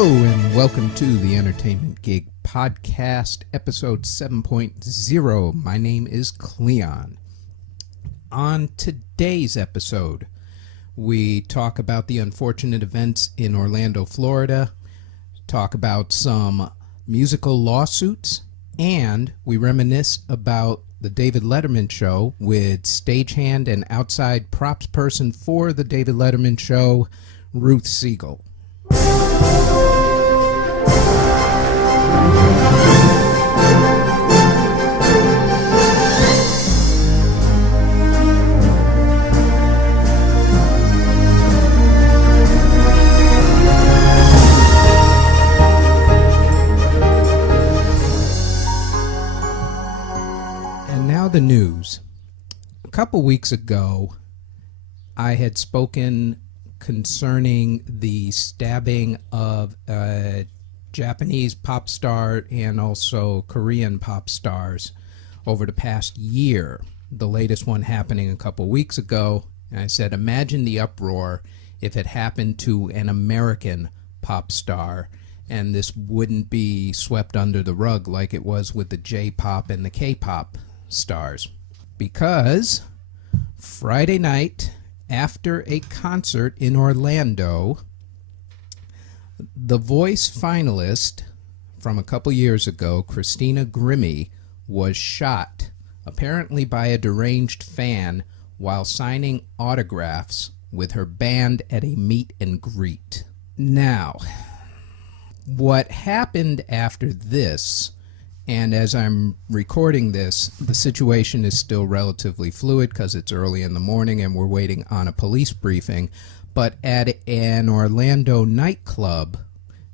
Hello and welcome to the Entertainment Gig Podcast, episode 7.0. My name is Cleon. On today's episode, we talk about the unfortunate events in Orlando, Florida, talk about some musical lawsuits, and we reminisce about the David Letterman show with stagehand and outside props person for the David Letterman show, Ruth Siegel. And now the news. A couple weeks ago, I had spoken concerning the stabbing of a Japanese pop star and also Korean pop stars over the past year. The latest one happening a couple weeks ago. And I said, imagine the uproar if it happened to an American pop star and this wouldn't be swept under the rug like it was with the J-pop and the K-pop stars. Because Friday night, after a concert in Orlando, The Voice finalist from a couple years ago, Christina Grimmie, was shot, apparently by a deranged fan, while signing autographs with her band at a meet and greet. Now, what happened after this, and as I'm recording this, the situation is still relatively fluid because it's early in the morning and we're waiting on a police briefing. But at an Orlando nightclub,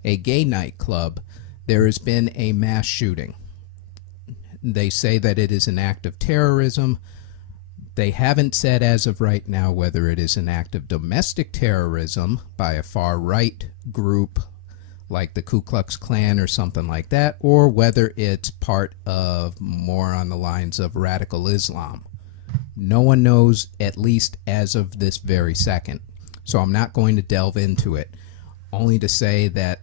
a gay nightclub, there has been a mass shooting. They say that it is an act of terrorism. They haven't said as of right now whether it is an act of domestic terrorism by a far-right group like the Ku Klux Klan or something like that, or whether it's part of more on the lines of radical Islam. No one knows, at least as of this very second. So I'm not going to delve into it, only to say that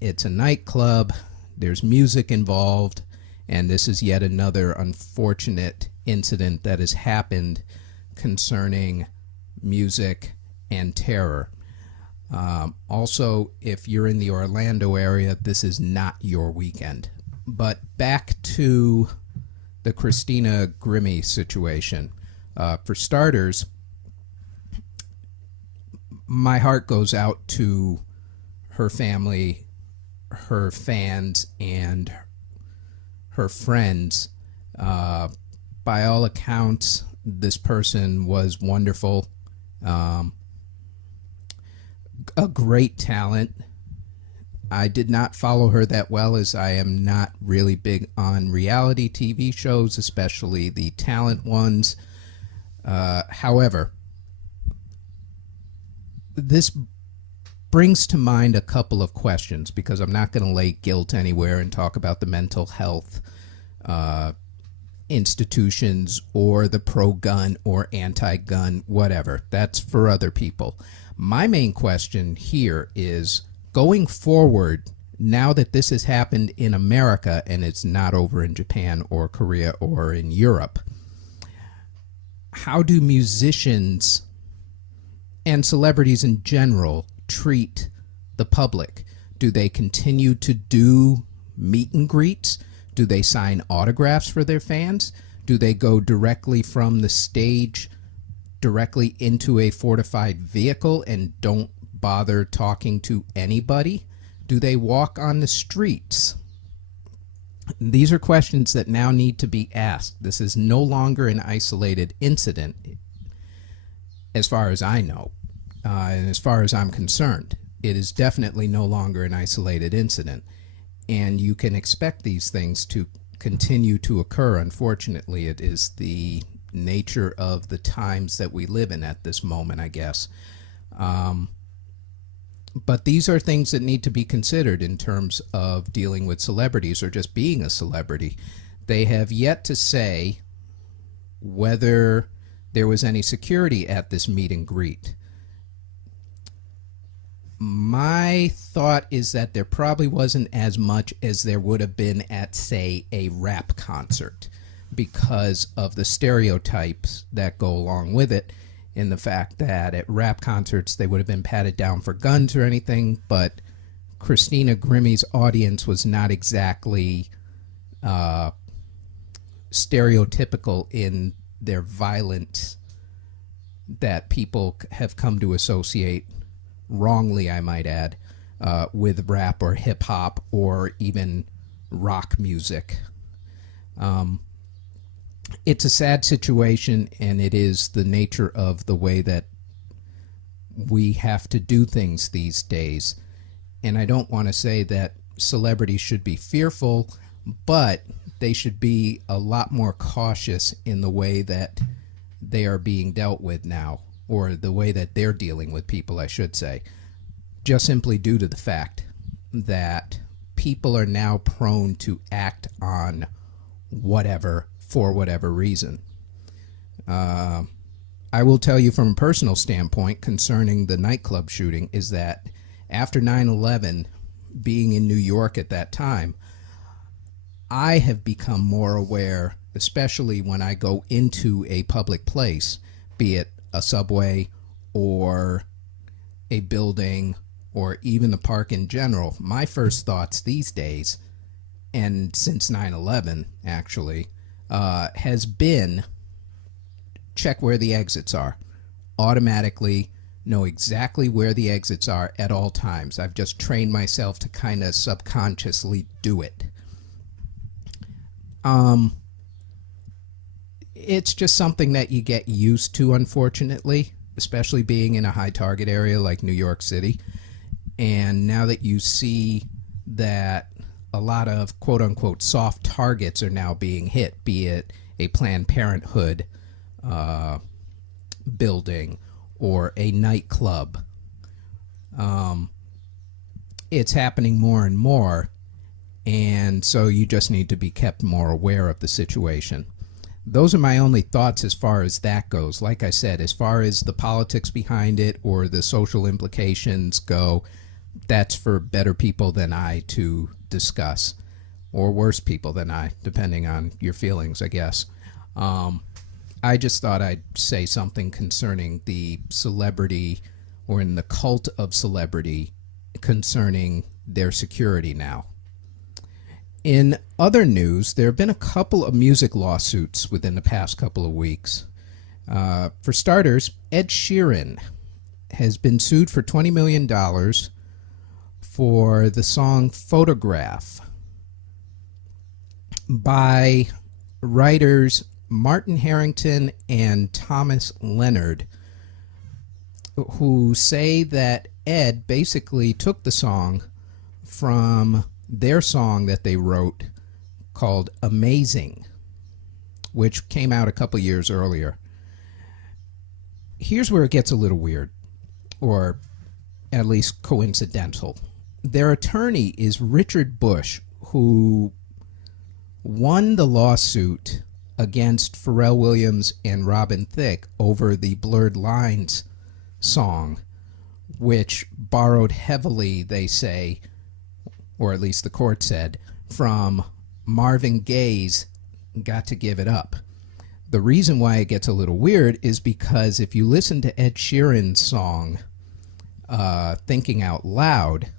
it's a nightclub, there's music involved, and this is yet another unfortunate incident that has happened concerning music and terror. Also, if you're in the Orlando area, this is not your weekend. But back to the Christina Grimmie situation. For starters, my heart goes out to her family, her fans, and her friends. By all accounts, this person was wonderful. A great talent. I did not follow her that well, as I am not really big on reality TV shows, especially the talent ones. However, this brings to mind a couple of questions, because I'm not going to lay guilt anywhere and talk about the mental health institutions or the pro-gun or anti-gun, whatever. That's for other people. My main question here is, going forward, now that this has happened in America and it's not over in Japan or Korea or in Europe, how do musicians and celebrities in general treat the public? Do they continue to do meet and greets? Do they sign autographs for their fans? Do they go directly from the stage directly into a fortified vehicle and don't bother talking to anybody? Do they walk on the streets? These are questions that now need to be asked. This is no longer an isolated incident, as far as I know, and as far as I'm concerned. It is definitely no longer an isolated incident, and you can expect these things to continue to occur. Unfortunately, it is the nature of the times that we live in at this moment, I guess. But these are things that need to be considered in terms of dealing with celebrities or just being a celebrity. They have yet to say whether there was any security at this meet and greet. My thought is that there probably wasn't as much as there would have been at, say, a rap concert because of the stereotypes that go along with it, in the fact that at rap concerts they would have been patted down for guns or anything, but Christina Grimmie's audience was not exactly stereotypical in their violence that people have come to associate, wrongly I might add, with rap or hip-hop or even rock music. It's a sad situation, and it is the nature of the way that we have to do things these days. And I don't want to say that celebrities should be fearful, but they should be a lot more cautious in the way that they are being dealt with now, or the way that they're dealing with people, I should say, just simply due to the fact that people are now prone to act on whatever for whatever reason. I will tell you from a personal standpoint concerning the nightclub shooting is that after 9/11, being in New York at that time, I have become more aware, especially when I go into a public place, be it a subway or a building or even the park in general. My first thoughts these days, and since 9/11 actually, has been check where the exits are. Automatically know exactly where the exits are at all times. I've just trained myself to kind of subconsciously do it. It's just something that you get used to, unfortunately, especially being in a high target area like New York City. And now that you see that a lot of quote-unquote soft targets are now being hit, be it a Planned Parenthood building or a nightclub, it's happening more and more, and so you just need to be kept more aware of the situation. Those are my only thoughts as far as that goes. Like I said, as far as the politics behind it or the social implications go, that's for better people than I to discuss, or worse people than I, depending on your feelings, I guess. I just thought I'd say something concerning the celebrity, or in the cult of celebrity, concerning their security now. In other news, there have been a couple of music lawsuits within the past couple of weeks. For starters, Ed Sheeran has been sued for $20 million for the song Photograph by writers Martin Harrington and Thomas Leonard, who say that Ed basically took the song from their song that they wrote called Amazing, which came out a couple years earlier. Here's where it gets a little weird, or at least coincidental. Their attorney is Richard Bush, who won the lawsuit against Pharrell Williams and Robin Thicke over the Blurred Lines song, which borrowed heavily, they say, or at least the court said, from Marvin Gaye's Got to Give It Up. The reason why it gets a little weird is because if you listen to Ed Sheeran's song, Thinking Out Loud,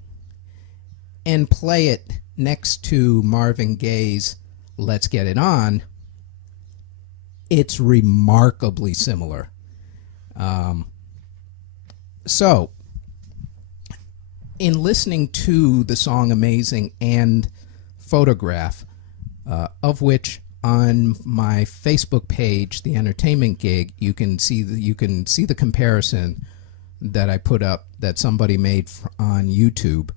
and play it next to Marvin Gaye's Let's Get It On, it's remarkably similar. So, in listening to the song Amazing and Photograph, of which on my Facebook page, The Entertainment Gig, you can see the comparison that I put up that somebody made on YouTube.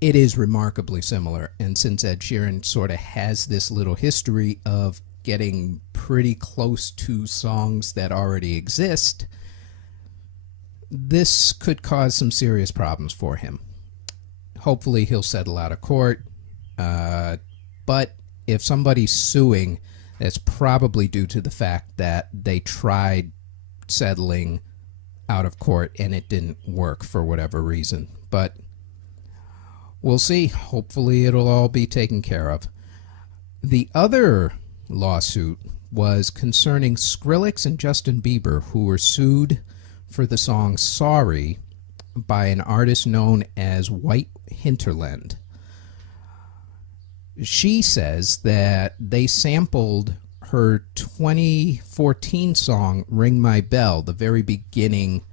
It is remarkably similar, and since Ed Sheeran sort of has this little history of getting pretty close to songs that already exist, this could cause some serious problems for him. Hopefully he'll settle out of court, but if somebody's suing, that's probably due to the fact that they tried settling out of court and it didn't work for whatever reason. But we'll see. Hopefully it'll all be taken care of. The other lawsuit was concerning Skrillex and Justin Bieber, who were sued for the song Sorry by an artist known as White Hinterland. She says that they sampled her 2014 song Ring My Bell, the very beginning,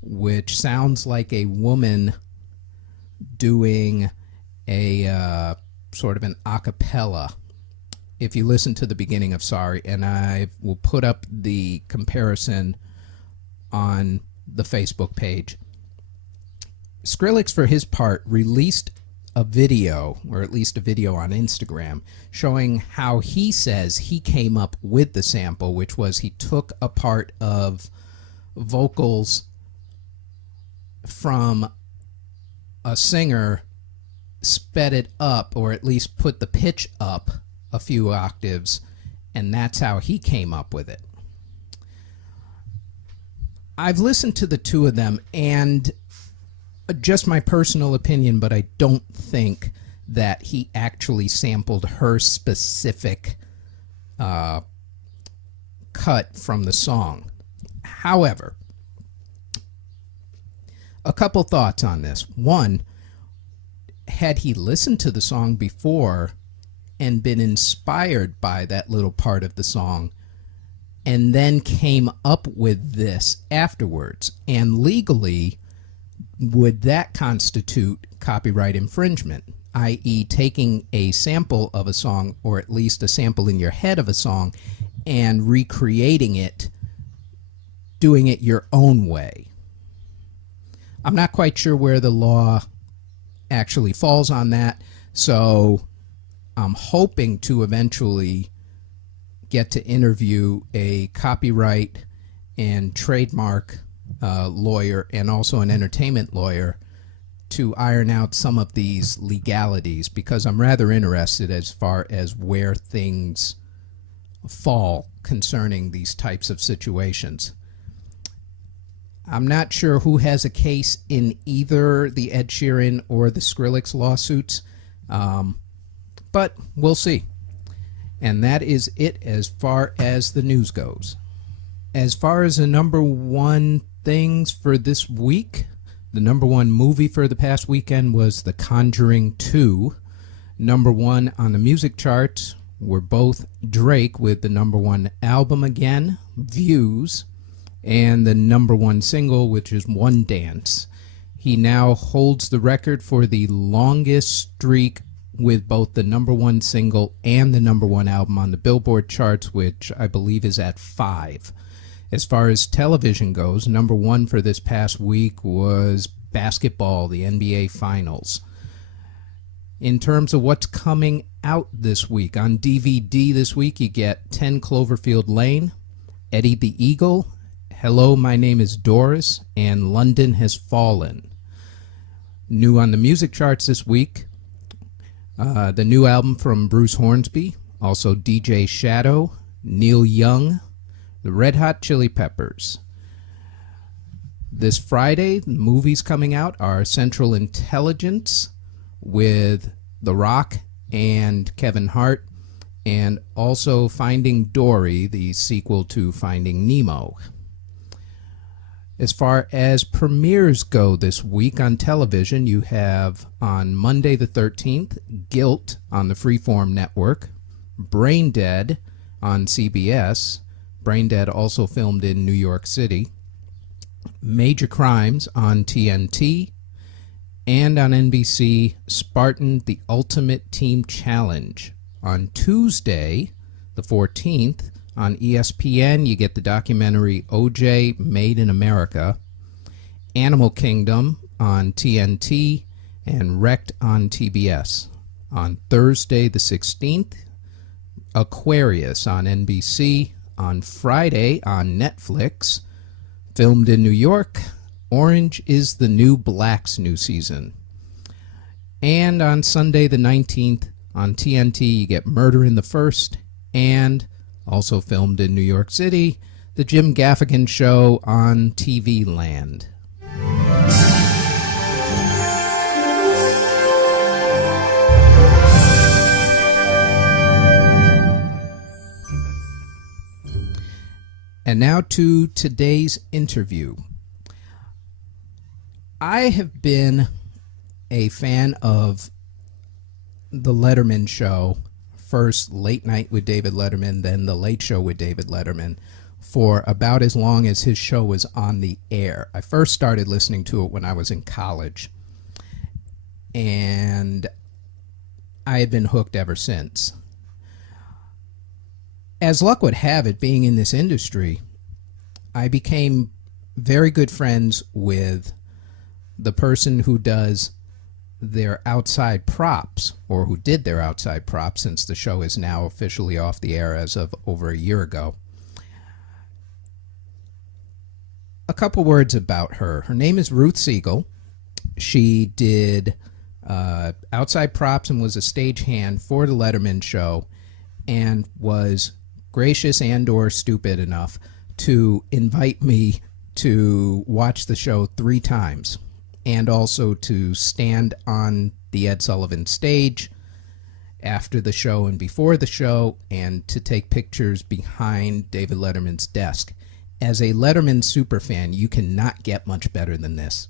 which sounds like a woman doing a sort of an a cappella. If you listen to the beginning of Sorry, and I will put up the comparison on the Facebook page. Skrillex, for his part, released a video, or at least a video on Instagram, showing how he says he came up with the sample, which was he took a part of vocals from a singer, sped it up, or at least put the pitch up a few octaves, and that's how he came up with it. I've listened to the two of them, and just my personal opinion, but I don't think that he actually sampled her specific cut from the song. However, a couple thoughts on this. One, had he listened to the song before and been inspired by that little part of the song and then came up with this afterwards, and legally, would that constitute copyright infringement, i.e. taking a sample of a song, or at least a sample in your head of a song, and recreating it, doing it your own way? I'm not quite sure where the law actually falls on that, so I'm hoping to eventually get to interview a copyright and trademark lawyer and also an entertainment lawyer to iron out some of these legalities, because I'm rather interested as far as where things fall concerning these types of situations. I'm not sure who has a case in either the Ed Sheeran or the Skrillex lawsuits, but we'll see. And that is it as far as the news goes. As far as the number one things for this week, the number one movie for the past weekend was The Conjuring 2. Number one on the music charts were both Drake with the number one album again, Views, and the number one single, which is One Dance. He now holds the record for the longest streak with both the number one single and the number one album on the Billboard charts, which I believe is at 5. As far as television goes, number one for this past week was basketball, the NBA Finals. In terms of what's coming out this week, on DVD this week you get 10 Cloverfield Lane, Eddie the Eagle, Hello, My Name is Doris, and London Has Fallen. New on the music charts this week, the new album from Bruce Hornsby, also DJ Shadow, Neil Young, the Red Hot Chili Peppers. This Friday, the movies coming out are Central Intelligence with The Rock and Kevin Hart, and also Finding Dory, the sequel to Finding Nemo. As far as premieres go this week on television, you have on Monday the 13th, Guilt on the Freeform Network, Brain Dead on CBS, Brain Dead also filmed in New York City, Major Crimes on TNT, and on NBC, Spartan: The Ultimate Team Challenge. On Tuesday, the 14th, on ESPN, you get the documentary OJ Made in America, Animal Kingdom on TNT, and Wrecked on TBS. On Thursday, the 16th, Aquarius on NBC. On Friday, on Netflix, filmed in New York, Orange is the New Black's new season. And on Sunday, the 19th, on TNT, you get Murder in the First, and also filmed in New York City, The Jim Gaffigan Show on TV Land. And now to today's interview. I have been a fan of the Letterman Show, first Late Night with David Letterman, then The Late Show with David Letterman, for about as long as his show was on the air. I first started listening to it when I was in college, and I had been hooked ever since. As luck would have it, being in this industry, I became very good friends with the person who does their outside props, or who did their outside props, since the show is now officially off the air as of over a year ago. A couple words about her. Her name is Ruth Siegel. She did outside props and was a stagehand for the Letterman Show, and was gracious and or stupid enough to invite me to watch the show 3 times, and also to stand on the Ed Sullivan stage after the show and before the show, and to take pictures behind David Letterman's desk. As a Letterman superfan, you cannot get much better than this.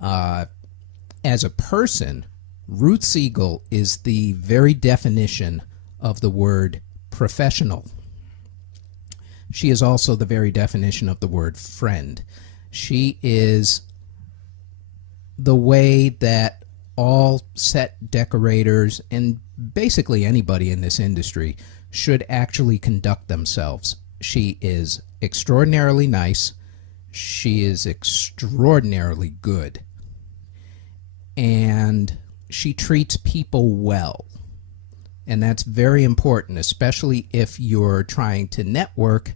As a person, Ruth Siegel is the very definition of the word professional. She is also the very definition of the word friend. She is the way that all set decorators and basically anybody in this industry should actually conduct themselves. She is extraordinarily nice. She is extraordinarily good. And she treats people well. And that's very important, especially if you're trying to network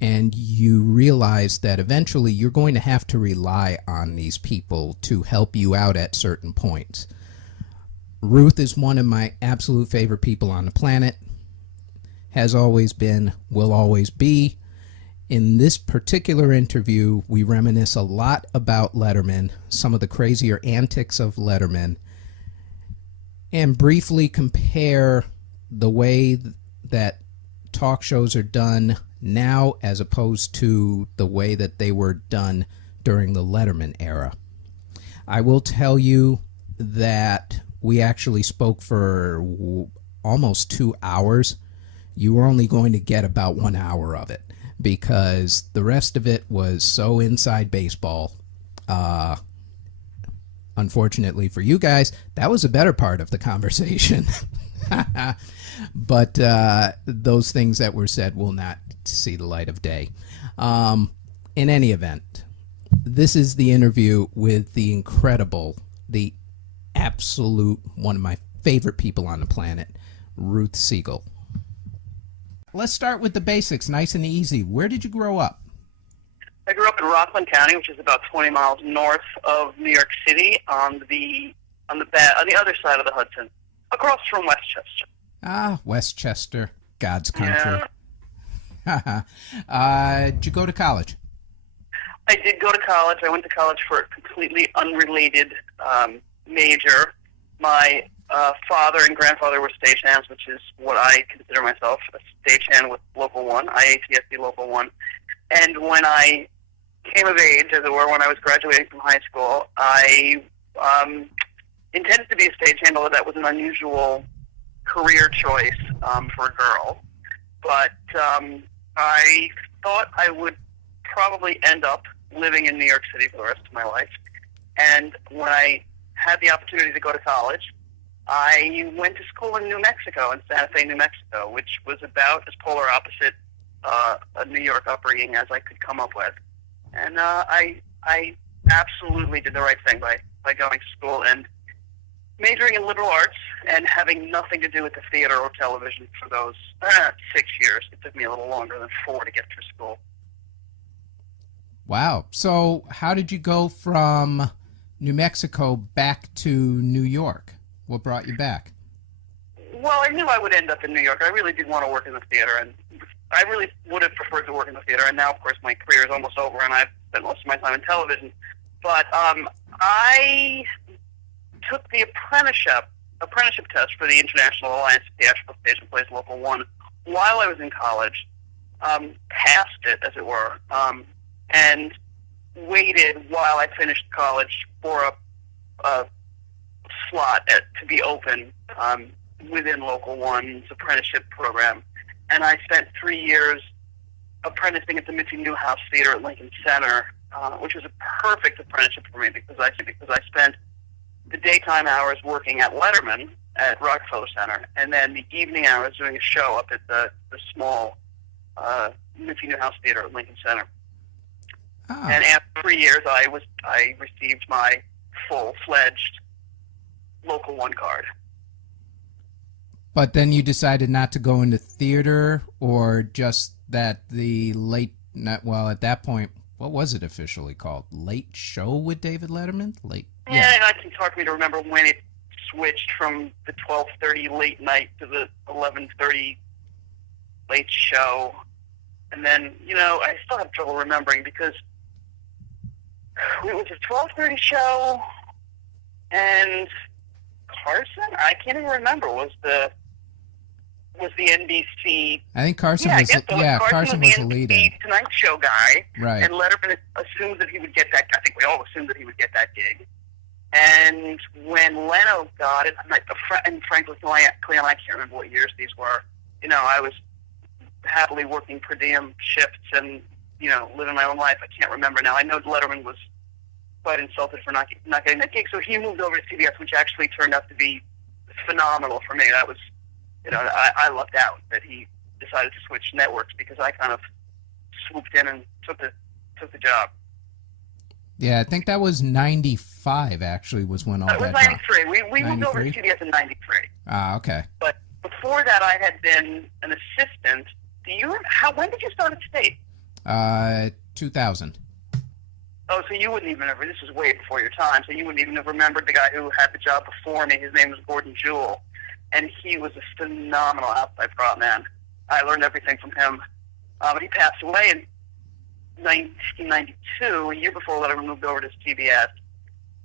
and you realize that eventually you're going to have to rely on these people to help you out at certain points. Ruth is one of my absolute favorite people on the planet. Has always been, will always be. In this particular interview, we reminisce a lot about Letterman, some of the crazier antics of Letterman, and briefly compare the way that talk shows are done now as opposed to the way that they were done during the Letterman era. I will tell you that we actually spoke for almost 2 hours. You were only going to get about 1 hour of it, because the rest of it was so inside baseball. Unfortunately for you guys, that was a better part of the conversation. But those things that were said will not see the light of day. In any event, this is the interview with the incredible, the absolute, one of my favorite people on the planet, Ruth Siegel. Let's start with the basics, nice and easy. Where did you grow up? I grew up in Rockland County, which is about 20 miles north of New York City, on the other side of the Hudson, across from Westchester. Ah, Westchester, God's country. Yeah. Did you go to college? I did go to college. I went to college for a completely unrelated major. My father and grandfather were stagehands, which is what I consider myself, a stagehand with Local 1, IATSB Local 1. And when I came of age, as it were, when I was graduating from high school, I intended to be a stagehand, although that was an unusual career choice for a girl. But I thought I would probably end up living in New York City for the rest of my life. And when I had the opportunity to go to college, I went to school in New Mexico, in Santa Fe, New Mexico, which was about as polar opposite a New York upbringing as I could come up with. And I absolutely did the right thing by going to school and majoring in liberal arts and having nothing to do with the theater or television for those 6 years. It took me a little longer than 4 to get through school. Wow. So how did you go from New Mexico back to New York? What brought you back? Well, I knew I would end up in New York. I really did want to work in the theater, and I really would have preferred to work in the theater, and now, of course, my career is almost over, and I've spent most of my time in television. But I took the apprenticeship test for the International Alliance of Theatrical Stage and Plays Local 1 while I was in college, passed it, as it were, and waited while I finished college for a slot to be open within Local 1's apprenticeship program. And I spent 3 years apprenticing at the Mitzi Newhouse Theater at Lincoln Center, which was a perfect apprenticeship for me because I spent the daytime hours working at Letterman at Rockefeller Center, and then the evening hours doing a show up at the small Mitzi Newhouse Theater at Lincoln Center. Oh. And after 3 years, I received my full-fledged Local 1 card. But then you decided not to go into theater, or just that the at that point, what was it officially called? Late Show with David Letterman? Yeah, and it's hard for me to remember when it switched from the 12:30 late night to the 11:30 late show. And then, I still have trouble remembering because it was a 12:30 show, and Carson, I can't even remember, was the NBC. I think Carson was the lead in. Tonight Show guy. Right. And Letterman assumed that he would get that. I think we all assumed that he would get that gig. And when Leno got it, and frankly, Clea and I can't remember what years these were. I was happily working per diem shifts and living my own life. I can't remember now. I know Letterman was quite insulted for not getting that gig, so he moved over to CBS, which actually turned out to be phenomenal for me. That was, I lucked out that he decided to switch networks because I kind of swooped in and took the job. Yeah, I think that was 95, actually, was when all that... It was 93. We moved over to CBS in 93. Ah, okay. But before that, I had been an assistant. When did you start at State? 2000. Oh, so you wouldn't even have... This was way before your time, so you wouldn't even have remembered the guy who had the job before me. His name was Gordon Jewell, and he was a phenomenal outside prop man. I learned everything from him. But he passed away in 1992, a year before Letterman moved over to CBS,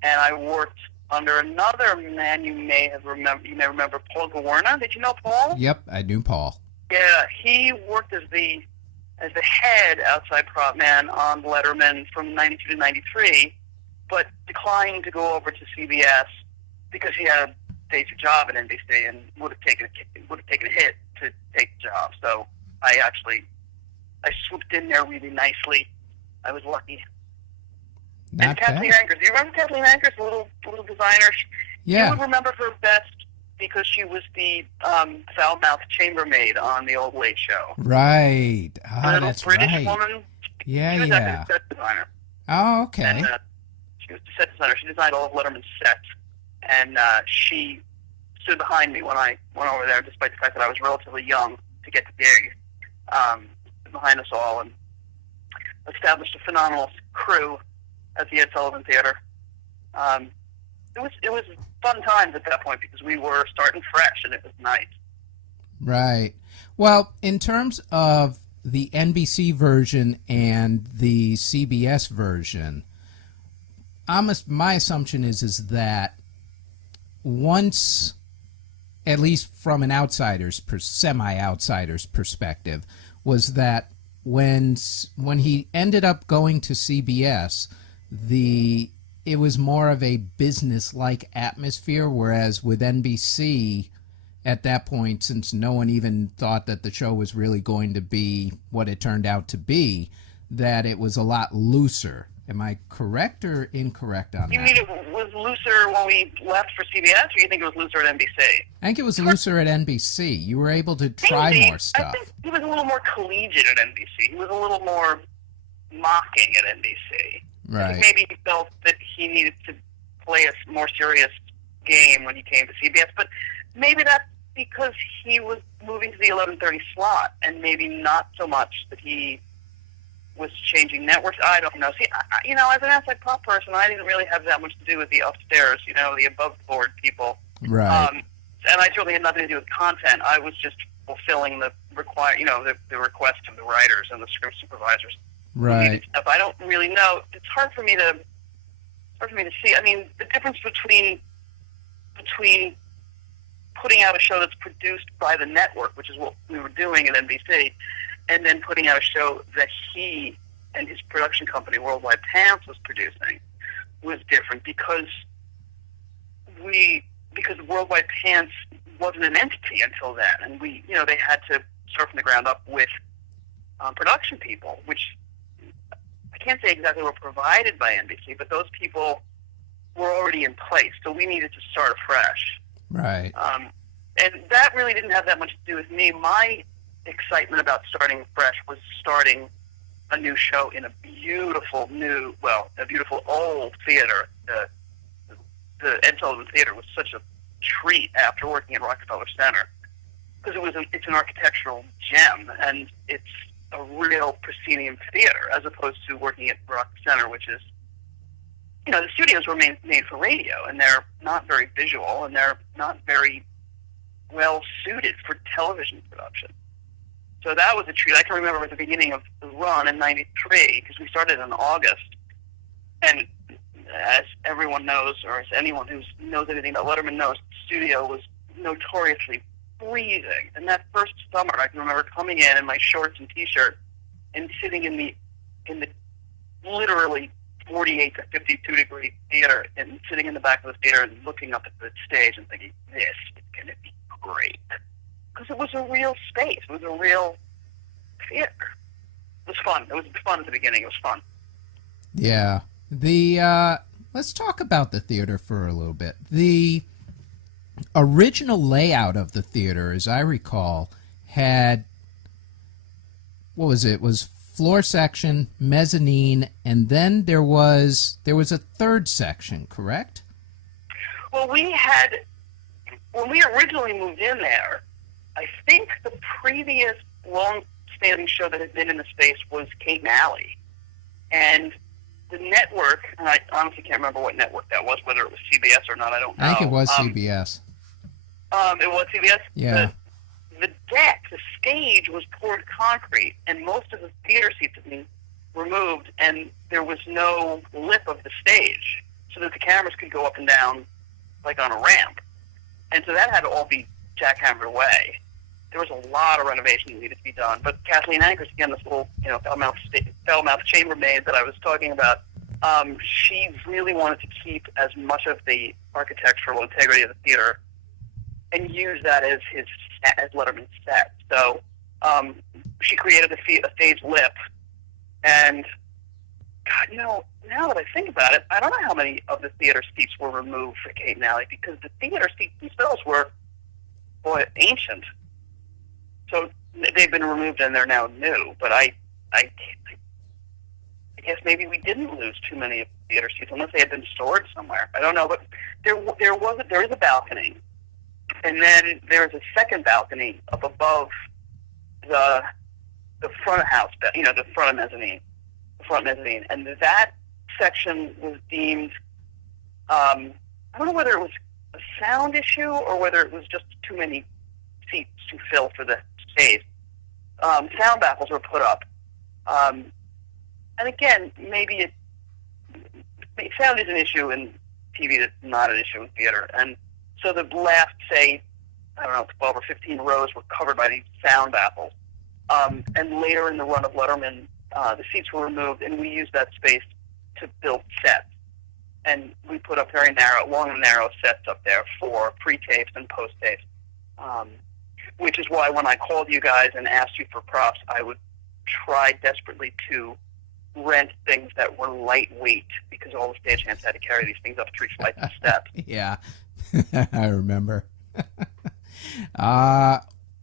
and I worked under another man you may remember, Paul Gawarna. Did you know Paul? Yep, I knew Paul. Yeah, he worked as the head outside prop man on Letterman from 92 to 93, but declined to go over to CBS because he had a day job at NBC and would have taken a hit to take the job. So I swooped in there really nicely. I was lucky. Not Kathleen bad. Ankers. Do you remember Kathleen Ankers, the little designer? Yeah. You would remember her best because she was the foul-mouthed chambermaid on the old Late Show. Right. That's British right. woman. Yeah, she was yeah. a set designer. Oh, okay. And, she was the set designer. She designed all of Letterman's sets, and she stood behind me when I went over there, despite the fact that I was relatively young to get the gig. Behind us all, and established a phenomenal crew at the Ed Sullivan Theater. It was fun times at that point because we were starting fresh, and it was nice. Right. Well, in terms of the NBC version and the CBS version, my assumption is that once, at least from an semi-outsider's perspective, was that when he ended up going to CBS, it was more of a business-like atmosphere, whereas with NBC, at that point, since no one even thought that the show was really going to be what it turned out to be, that it was a lot looser. Am I correct or incorrect on that? You mean it was looser when we left for CBS, or you think it was looser at NBC? I think it was looser at NBC. You were able to try more stuff. I think he was a little more collegiate at NBC. He was a little more mocking at NBC. Right. Maybe he felt that he needed to play a more serious game when he came to CBS, but maybe that's because he was moving to the 11:30 slot, and maybe not so much that he was changing networks. I don't know. See, as an outside prop person, I didn't really have that much to do with the upstairs, the above board people. Right. And I certainly had nothing to do with content. I was just fulfilling the the request of the writers and the script supervisors. Right. Stuff. I don't really know. It's hard for me to see. I mean, the difference between putting out a show that's produced by the network, which is what we were doing at NBC, and then putting out a show that he and his production company, Worldwide Pants, was producing, was different because Worldwide Pants wasn't an entity until then, and they had to start from the ground up with production people, which I can't say exactly were provided by NBC, but those people were already in place, so we needed to start afresh. Right. And that really didn't have that much to do with me. My excitement about starting fresh was starting a new show in a beautiful old theater. The Ed Sullivan Theater was such a treat after working at Rockefeller Center, because it's an architectural gem, and it's a real proscenium theater, as opposed to working at Rock Center, which is, the studios were made for radio, and they're not very visual, and they're not very well suited for television production. So that was a treat. I can remember at the beginning of the run in '93, because we started in August, and as everyone knows, or as anyone who knows anything about Letterman knows, the studio was notoriously freezing. And that first summer, I can remember coming in my shorts and T-shirt and sitting in the literally 48 to 52 degree theater, and sitting in the back of the theater and looking up at the stage and thinking, this is going to be great. Because it was a real space. It was a real theater. It was fun. It was fun at the beginning. It was fun. Yeah. Let's talk about the theater for a little bit. The original layout of the theater, as I recall, had, what was it? It was floor section, mezzanine, and then there was a third section, correct? Well, when we originally moved in there, I think the previous long-standing show that had been in the space was Kate and Allie. And the network, and I honestly can't remember what network that was, whether it was CBS or not, I don't know. I think it was CBS. It was CBS? Yeah. The deck, the stage was poured concrete, and most of the theater seats had been removed, and there was no lip of the stage, so that the cameras could go up and down like on a ramp. And so that had to all be jackhammered away. There was a lot of renovation that needed to be done. But Kathleen Anchors, again, this little bell-mouth chambermaid that I was talking about, she really wanted to keep as much of the architectural integrity of the theater and use that as Letterman's set. So she created a stage lip, and God, now that I think about it, I don't know how many of the theater seats were removed for Kate and Allie, because the theater seats themselves were, ancient. So they've been removed and they're now new. But I guess maybe we didn't lose too many of the theater seats, unless they had been stored somewhere. I don't know, but there is a balcony, and then there's a second balcony up above the front of house, the front mezzanine, and that section was deemed, I don't know whether it was a sound issue or whether it was just too many seats to fill for the stage. Sound baffles were put up. And again, maybe sound is an issue in TV that's not an issue in theater. And so the last, say, 12 or 15 rows were covered by these sound baffles. And later in the run of Letterman, the seats were removed, and we used that space to build sets. And we put up long and narrow sets up there for pre-tapes and post-tapes, which is why when I called you guys and asked you for props, I would try desperately to rent things that were lightweight, because all the stagehands had to carry these things up 3 flights of steps. Yeah, I remember.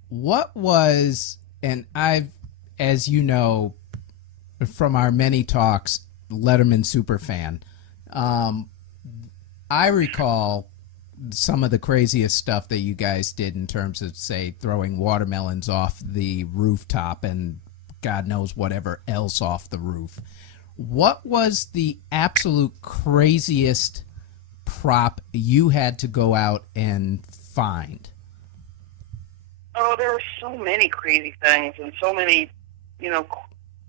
What was, and I've, as you know, from our many talks, Letterman superfan. I recall some of the craziest stuff that you guys did in terms of, say, throwing watermelons off the rooftop and God knows whatever else off the roof. What was the absolute craziest prop you had to go out and find? Oh, there were so many crazy things and so many,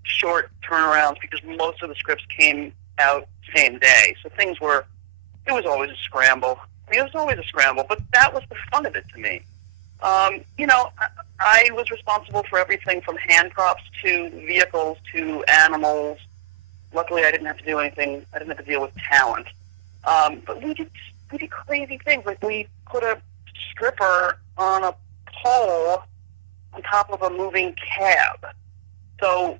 short turnarounds because most of the scripts came out the same day. So it was always a scramble. It was always a scramble, but that was the fun of it to me. I was responsible for everything from hand props to vehicles to animals. Luckily, I didn't have to do anything. I didn't have to deal with talent. But we did crazy things. Like we put a stripper on a pole on top of a moving cab. So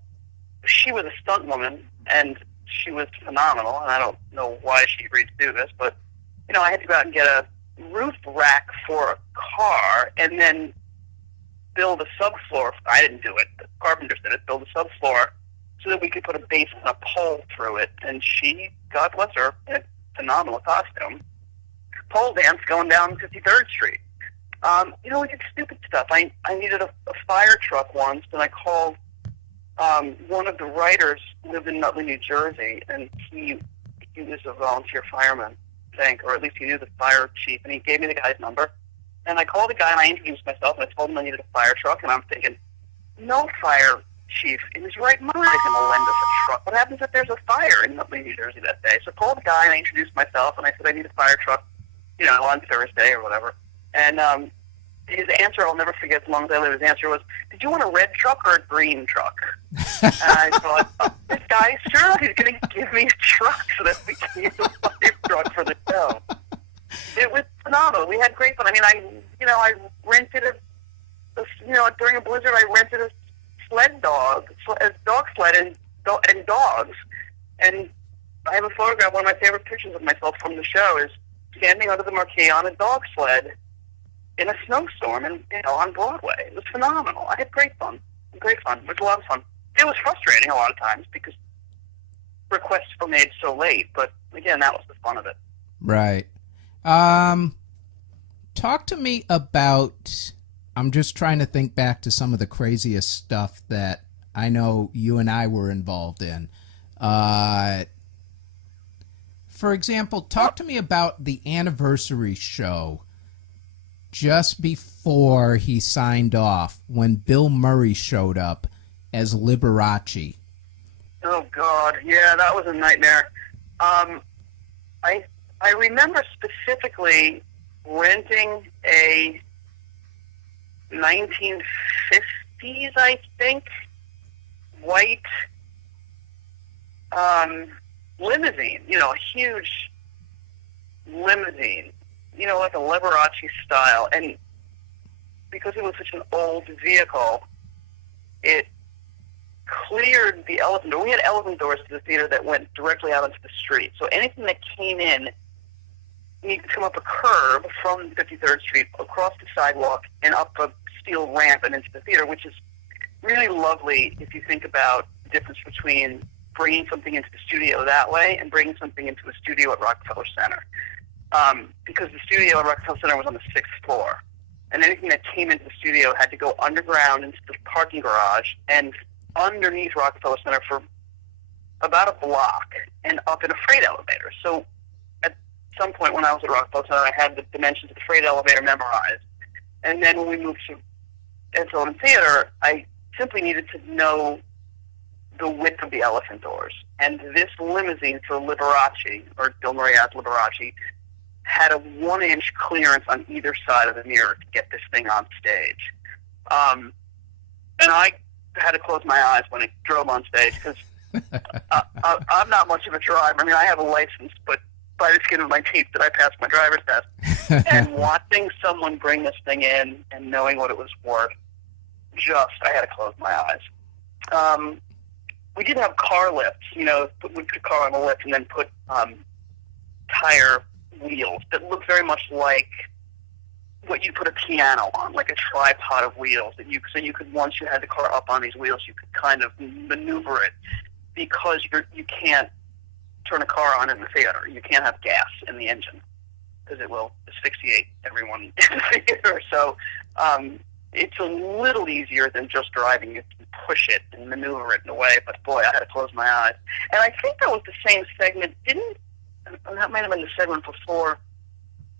she was a stunt woman, and she was phenomenal. And I don't know why she agreed to do this, but I had to go out and get a roof rack for a car, and then build a subfloor. I didn't do it. The carpenters did it. Build a subfloor so that we could put a base and a pole through it. And she, God bless her, in a phenomenal costume, pole dance going down 53rd Street. We did stupid stuff. I needed a fire truck once, and I called one of the writers who lived in Nutley, New Jersey, and he was a volunteer fireman, I think, or at least he knew the fire chief, and he gave me the guy's number. And I called the guy, and I introduced myself, and I told him I needed a fire truck, and I'm thinking, no fire chief in his right mind is going to lend us a truck. What happens if there's a fire in Nutley, New Jersey that day? So I called the guy, and I introduced myself, and I said I need a fire truck, on Thursday or whatever. And his answer, I'll never forget as long as I live, his answer was, did you want a red truck or a green truck? And I thought, this guy, sure, he's going to give me a truck so that we can use a fire truck for the show. It was phenomenal. We had great fun. I mean, I rented during a blizzard, I rented a sled dog, a dog sled and dogs. And I have a photograph, one of my favorite pictures of myself from the show is standing under the marquee on a dog sled in a snowstorm and, on Broadway. It was phenomenal. I had great fun. Great fun. It was a lot of fun. It was frustrating a lot of times because requests were made so late, but again, that was the fun of it. Right. Talk to me about, I'm just trying to think back to some of the craziest stuff that I know you and I were involved in. For example, talk to me about the anniversary show just before he signed off when Bill Murray showed up as Liberace. Oh, God. Yeah, that was a nightmare. I remember specifically renting a 1950s, I think, white limousine, a huge limousine, like a Liberace style. And because it was such an old vehicle, it cleared the elephant door. We had elephant doors to the theater that went directly out into the street. So anything that came in needed to come up a curb from 53rd Street, across the sidewalk, and up a steel ramp and into the theater, which is really lovely if you think about the difference between bringing something into the studio that way and bringing something into a studio at Rockefeller Center. Because the studio at Rockefeller Center was on the 6th floor, and anything that came into the studio had to go underground into the parking garage and underneath Rockefeller Center for about a block and up in a freight elevator. So at some point when I was at Rockefeller Center, I had the dimensions of the freight elevator memorized. And then when we moved to Ed Sullivan Theater, I simply needed to know the width of the elephant doors. And this limousine for Liberace, or Bill Murray as Liberace, had a 1-inch clearance on either side of the mirror to get this thing on stage. And I had to close my eyes when it drove on stage because I'm not much of a driver. I mean, I have a license, but by the skin of my teeth did I pass my driver's test. And watching someone bring this thing in and knowing what it was worth, I had to close my eyes. We did have car lifts, we'd put a car on a lift and then put tire wheels that looked very much like what you put a piano on, like a tripod of wheels so you could, once you had the car up on these wheels, you could kind of maneuver it because you can't turn a car on in the theater. You can't have gas in the engine because it will asphyxiate everyone in the theater. So it's a little easier than just driving. You can push it and maneuver it in a way, but boy, I had to close my eyes. And I think that was the same segment. That might have been the segment before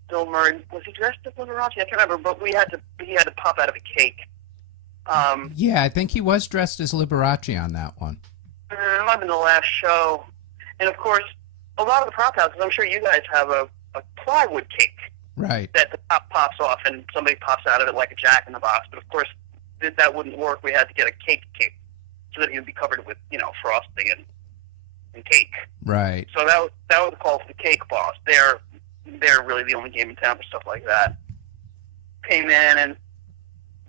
Bill Murray, was he dressed as Liberace? I can't remember, but he had to pop out of a cake. Yeah, I think he was dressed as Liberace on that one. It might have been the last show. And, of course, a lot of the prop houses, I'm sure you guys have a plywood cake. Right. That the top pops off and somebody pops out of it like a Jack in the Box. But, of course, that wouldn't work. We had to get a cake so that he would be covered with, frosting and cake. Right. So that was the call for the Cake Boss. They're really the only game in town for stuff like that. Came in and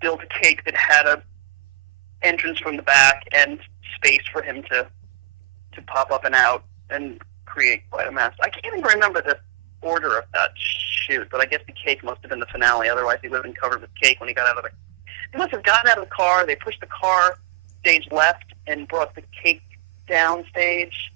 built a cake that had a entrance from the back and space for him to pop up and out and create quite a mess. I can't even remember the order of that shoot, but I guess the cake must have been the finale. Otherwise, he would have been covered with cake when he got out of the. He must have gotten out of the car. They pushed the car stage left and brought the cake down stage.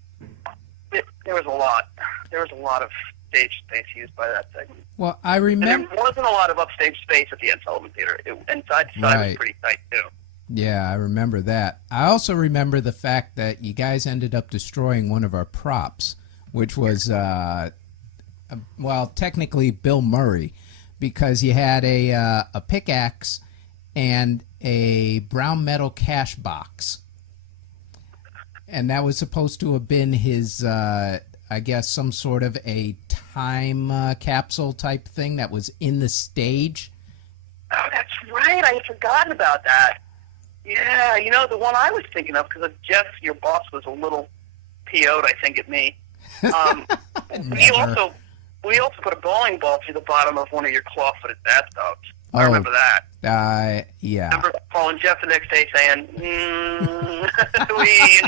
There was a lot. There was a lot of stage space used by that segment. Well, I remember. And there wasn't a lot of upstage space at the Ed Sullivan Theater. And side to side was pretty tight, too. Yeah, I remember that. I also remember the fact that you guys ended up destroying one of our props, which was, technically Bill Murray, because you had a pickaxe and a brown metal cash box. And that was supposed to have been his, I guess, some sort of a time capsule type thing that was in the stage. Oh, that's right. I had forgotten about that. Yeah, the one I was thinking of, because Jeff, your boss, was a little PO'd, I think, at me. We also put a bowling ball through the bottom of one of your claw-footed bathtubs. I remember that. Yeah. I remember calling Jeff the next day saying, we're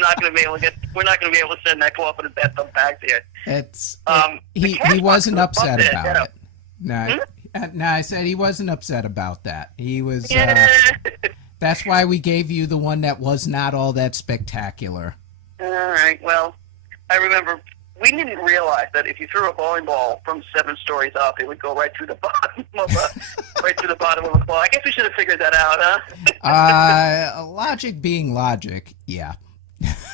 not going to be able to send that claw-footed bathtub back to you. He wasn't upset about it. No, I said he wasn't upset about that. He was. That's why we gave you the one that was not all that spectacular. All right. Well, I remember we didn't realize that if you threw a bowling ball from 7 stories up, it would go right through the bottom of a claw. I guess we should have figured that out, huh? Logic being logic, yeah.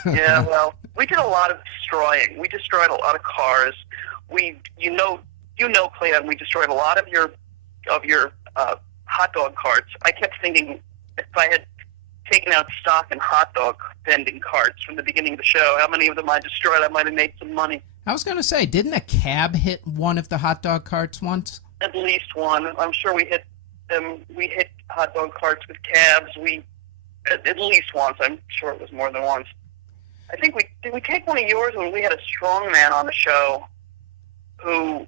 Yeah. Well, we did a lot of destroying. We destroyed a lot of cars. Clayton, we destroyed a lot of your hot dog carts. I kept thinking, if I had taken out stock in hot dog vending carts from the beginning of the show, how many of them I destroyed, I might have made some money. I was going to say, didn't a cab hit one of the hot dog carts once? At least one. I'm sure we hit them. We hit hot dog carts with cabs. At least once. I'm sure it was more than once. I think did we take one of yours when we had a strong man on the show who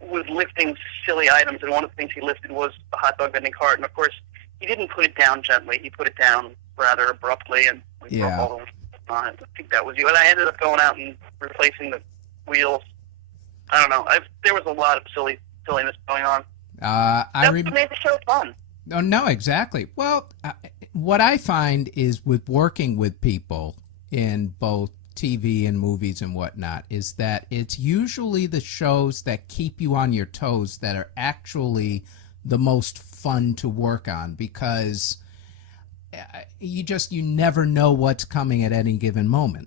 was lifting silly items, and one of the things he lifted was the hot dog vending cart, and of course, he didn't put it down gently. He put it down rather abruptly, and we broke all the wheels on it. I think that was you. And I ended up going out and replacing the wheels. I don't know. There was a lot of silliness going on. That's what made the show fun. No, exactly. Well, what I find is with working with people in both TV and movies and whatnot is that it's usually the shows that keep you on your toes that are actually the most fun to work on, because you never know what's coming at any given moment.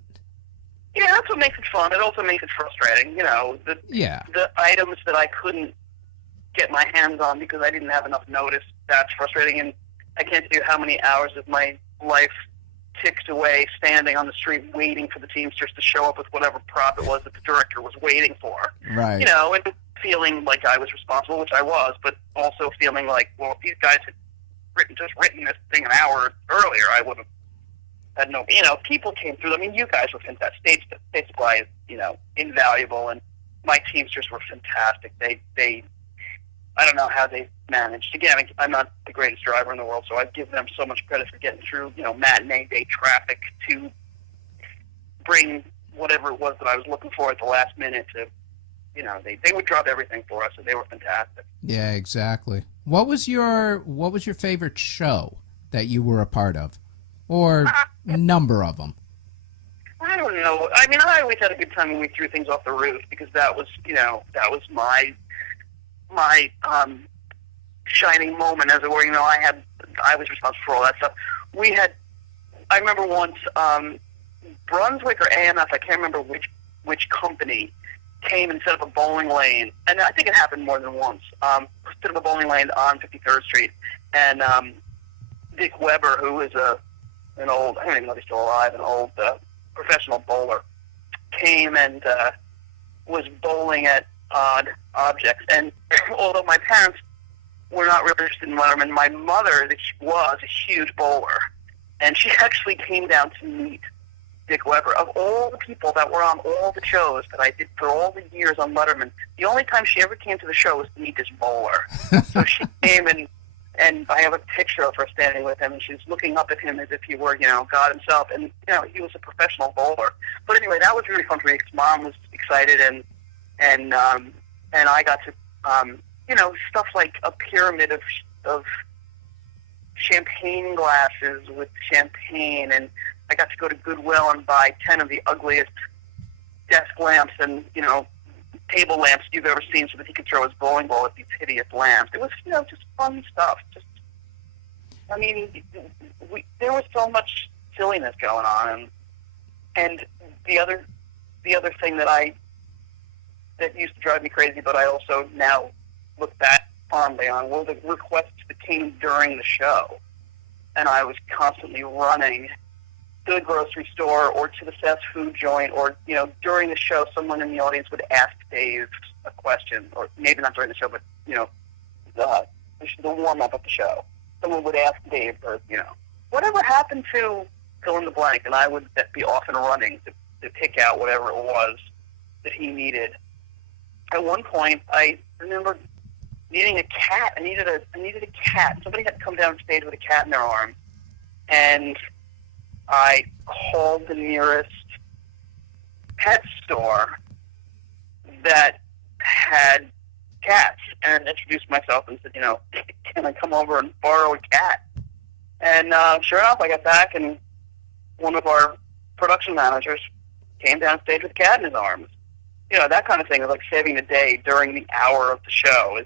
Yeah, that's what makes it fun. It also makes it frustrating. The items that I couldn't get my hands on because I didn't have enough notice, that's frustrating. And I can't tell you how many hours of my life ticked away standing on the street waiting for the Teamsters to show up with whatever prop it was that the director was waiting for. Right. And feeling like I was responsible, which I was, but also feeling like, well, if these guys had written this thing an hour earlier, I would have had no, people came through. I mean, you guys were fantastic. Stage supply is, invaluable, and my Teamsters were fantastic. They I don't know how they managed. Again, I'm not the greatest driver in the world, so I give them so much credit for getting through, matinee day traffic to bring whatever it was that I was looking for at the last minute to, they would drop everything for us, and they were fantastic. Yeah, exactly. What was your favorite show that you were a part of, or number of them? I don't know. I mean, I always had a good time when we threw things off the roof, because that was my shining moment, as it were. I was responsible for all that stuff. I remember once Brunswick or AMF, I can't remember which company, came and set up a bowling lane, and I think it happened more than once. Set up a bowling lane on 53rd Street, and Dick Weber, who is an old, I don't even know if he's still alive, an old professional bowler, came and was bowling at odd objects. And although my parents were not really interested in Letterman, my mother was a huge bowler, and she actually came down to meet Dick Weber. Of all the people that were on all the shows that I did for all the years on Letterman, the only time she ever came to the show was to meet this bowler. So she came, and I have a picture of her standing with him, and she's looking up at him as if he were, God himself. And, he was a professional bowler. But anyway, that was really fun for me because Mom was excited, and I got to, stuff like a pyramid of champagne glasses with champagne, and I got to go to Goodwill and buy 10 of the ugliest desk lamps and, table lamps you've ever seen so that he could throw his bowling ball at these hideous lamps. It was, just fun stuff. There was so much silliness going on. And the other thing that used to drive me crazy, but I also now look back fondly on, were the requests that came during the show. And I was constantly running to the grocery store or to the fast food joint, or, during the show, someone in the audience would ask Dave a question, or maybe not during the show, but, the warm-up of the show. Someone would ask Dave, or, whatever happened to fill in the blank, and I would be off and running to pick out whatever it was that he needed. At one point, I remember needing a cat. I needed a cat. Somebody had come down stage with a cat in their arms, and I called the nearest pet store that had cats and introduced myself and said, can I come over and borrow a cat? And sure enough, I got back, and one of our production managers came down stage with a cat in his arms. That kind of thing is like saving the day during the hour of the show.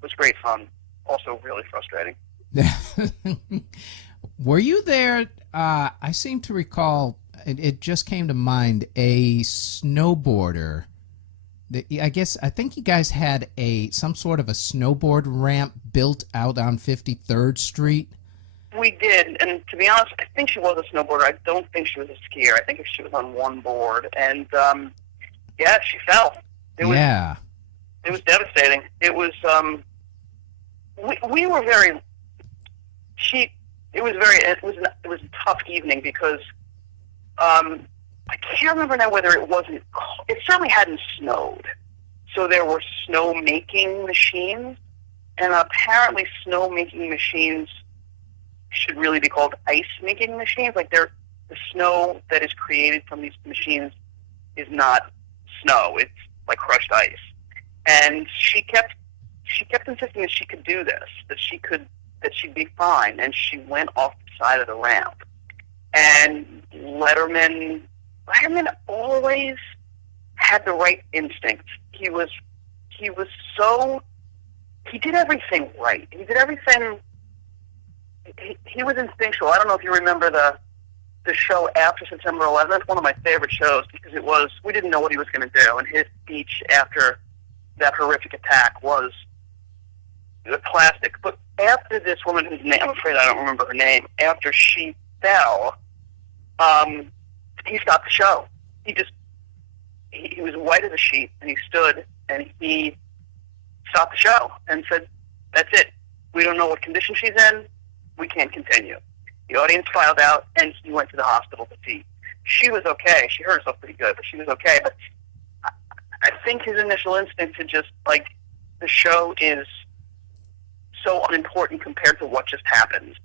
Was great fun. Also really frustrating. Were you there? I seem to recall, it just came to mind, a snowboarder. I think you guys had some sort of a snowboard ramp built out on 53rd Street. We did, and to be honest, I think she was a snowboarder. I don't think she was a skier. I think she was on one board, and she fell. It was devastating. It was we were very. It was a tough evening because I can't remember now whether it wasn't. It certainly hadn't snowed, so there were snow making machines, and apparently snow making machines should really be called ice making machines. Like the snow that is created from these machines is not snow; it's like crushed ice. And she kept insisting that she could do this, that she'd be fine, and she went off the side of the ramp. And Letterman always had the right instinct. He did everything right. He did everything. He was instinctual. I don't know if you remember the show after September 11th. That's one of my favorite shows because we didn't know what he was going to do, and his speech after that horrific attack was a classic. But after this woman, whose name, I'm afraid I don't remember her name, after she fell, he stopped the show. He was white as a sheet, and he stood, and he stopped the show and said, "That's it. We don't know what condition she's in. We can't continue." The audience filed out, and he went to the hospital to see. She was okay. She hurt herself pretty good, but she was okay. But I think his initial instinct to just, like, the show is so unimportant compared to what just happened.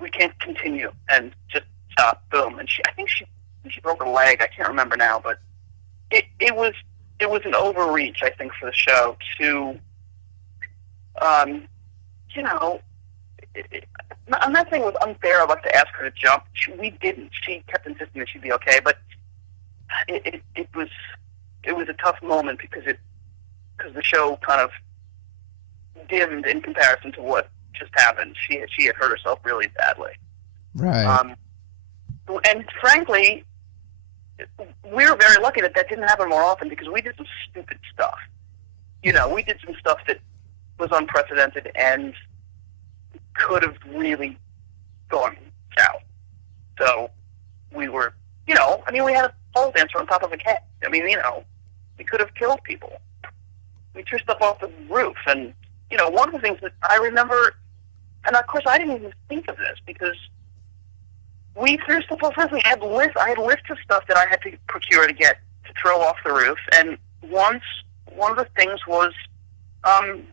We can't continue, and just stop, boom. And I think she broke her leg. I can't remember now, but it was an overreach, I think, for the show to, I'm not saying it was unfair of us to ask her to jump. We didn't. She kept insisting that she'd be okay, but it was a tough moment because the show kind of dimmed in comparison to what just happened. She had hurt herself really badly. Right. And frankly, we were very lucky that that didn't happen more often because we did some stupid stuff. You know, we did some stuff that was unprecedented and could have really gone south. So we were, you know, I mean, we had a pole dancer on top of a cat. I mean, you know, we could have killed people. We threw stuff off the roof. And, you know, one of the things that I remember, and of course I didn't even think of this because we threw stuff off the roof. I had lists of stuff that I had to procure to throw off the roof. And once, one of the things was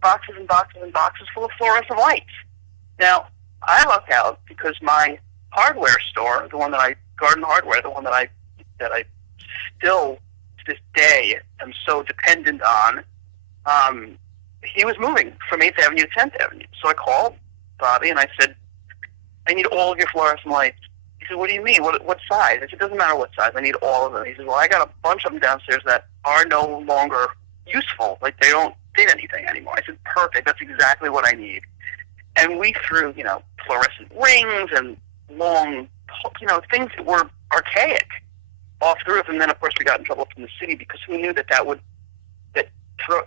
boxes and boxes and boxes full of fluorescent lights. Now, I lucked out because my hardware store, Garden Hardware, the one that I still to this day am so dependent on, he was moving from 8th Avenue to 10th Avenue. So I called Bobby and I said, I need all of your fluorescent lights. He said, what do you mean? What size? I said, it doesn't matter what size. I need all of them. He said, well, I got a bunch of them downstairs that are no longer useful. Like, they don't fit anything anymore. I said, perfect. That's exactly what I need. And we threw, you know, fluorescent rings and long, you know, things that were archaic off the roof. And then, of course, we got in trouble from the city because we knew that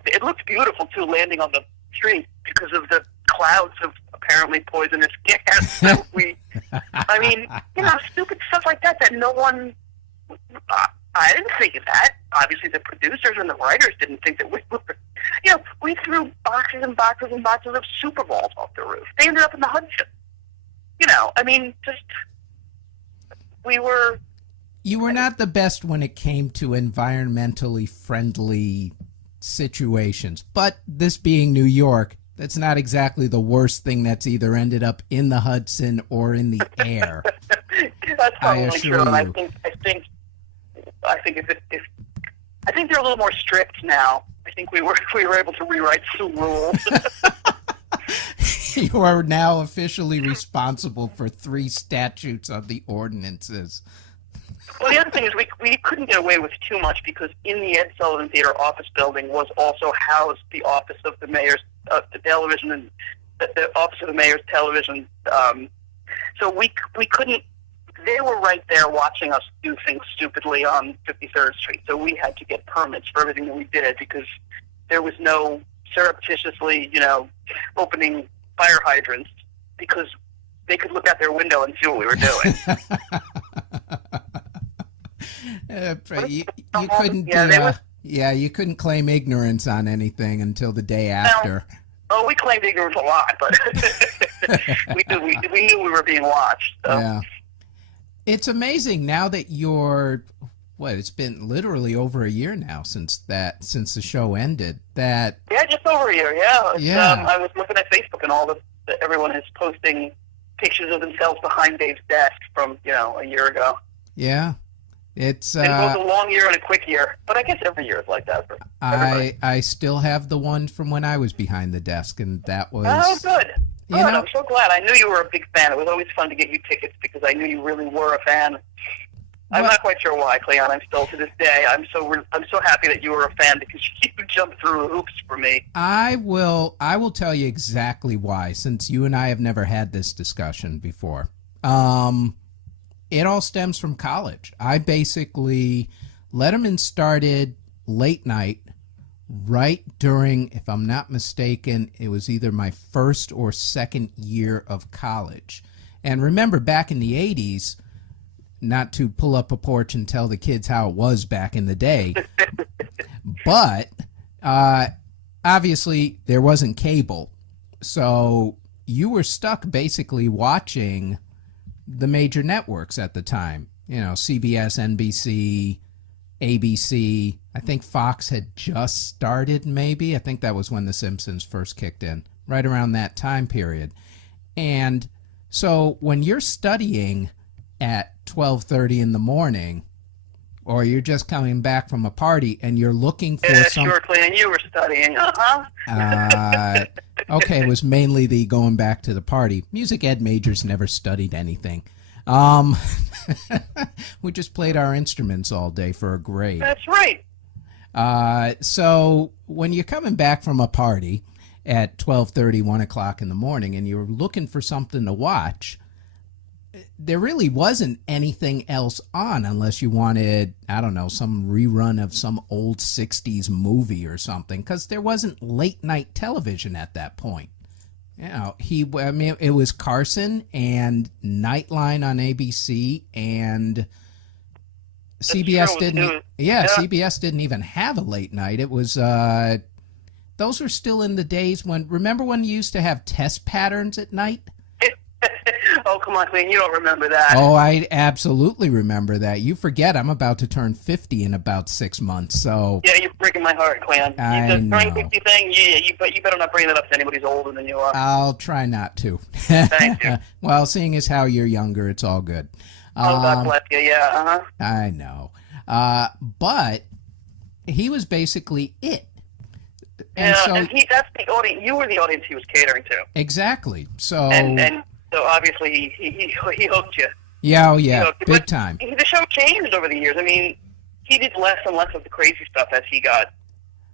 it looked beautiful, too, landing on the street because of the clouds of apparently poisonous gas. So I mean, you know, stupid stuff like that no one, I didn't think of that. Obviously, the producers and the writers didn't think that we were, you know, we threw boxes and boxes and boxes of Super Balls off the roof. They ended up in the Hudson. You know, I mean, You were not the best when it came to environmentally friendly situations, but this being New York, that's not exactly the worst thing that's either ended up in the Hudson or in the air. That's probably true. And I think they're a little more strict now. I think we were able to rewrite some rules. You are now officially responsible for 3 statutes of the ordinances. Well, the other thing is we couldn't get away with too much because in the Ed Sullivan Theater office building was also housed the office of the mayor's the television and the office of the mayor's television. So we couldn't. They were right there watching us do things stupidly on 53rd Street. So we had to get permits for everything that we did because there was no surreptitiously, you know, opening fire hydrants because they could look out their window and see what we were doing. You couldn't. You couldn't claim ignorance on anything until the day after. No. Oh, we claimed ignorance a lot, but we knew we were being watched. So. Yeah, it's amazing now that you're. It's been literally over a year now since the show ended. Yeah, just over a year. Yeah. I was looking at Facebook and everyone is posting pictures of themselves behind Dave's desk from a year ago. Yeah. It's both a long year and a quick year, but I guess every year is like that for everybody. I still have the one from when I was behind the desk, and that was... Oh, good. I'm so glad. I knew you were a big fan. It was always fun to get you tickets because I knew you really were a fan. I'm not quite sure why, Cleon. I'm still to this day. I'm so happy that you were a fan because you jumped through hoops for me. I will tell you exactly why, since you and I have never had this discussion before. It all stems from college. Letterman started late night right during, if I'm not mistaken, it was either my first or second year of college. And remember, back in the 80s, not to pull up a porch and tell the kids how it was back in the day, but obviously there wasn't cable. So you were stuck basically watching the major networks at the time, CBS, NBC, ABC. I think Fox had just started, maybe. I think that was when The Simpsons first kicked in, right around that time period. And so when you're studying at 12:30 in the morning, or you're just coming back from a party and you're looking for something... Sure, Clean, you were studying, Okay, it was mainly the going back to the party. Music ed majors never studied anything. We just played our instruments all day for a grade. That's right. So when you're coming back from a party at 12:30, 1 o'clock in the morning, and you're looking for something to watch, there really wasn't anything else on unless you wanted, I don't know, some rerun of some old 60s movie or something, because there wasn't late night television at that point. You know, it was Carson and Nightline on ABC, and CBS didn't. Yeah, CBS didn't even have a late night. It was those were still in the days when. Remember when you used to have test patterns at night? Oh, come on, Clean. You don't remember that. Oh, I absolutely remember that. You forget I'm about to turn 50 in about 6 months, so... Yeah, you're breaking my heart, Clan. The turning 50 thing, you better not bring that up to anybody who's older than you are. I'll try not to. Thank you. Well, seeing as how you're younger, it's all good. Oh, God bless you, yeah, uh-huh. I know. But he was basically it. And so, and that's the audience. You were the audience he was catering to. Exactly. So... And so obviously he hooked you. Yeah, big time. The show changed over the years. I mean, he did less and less of the crazy stuff as he got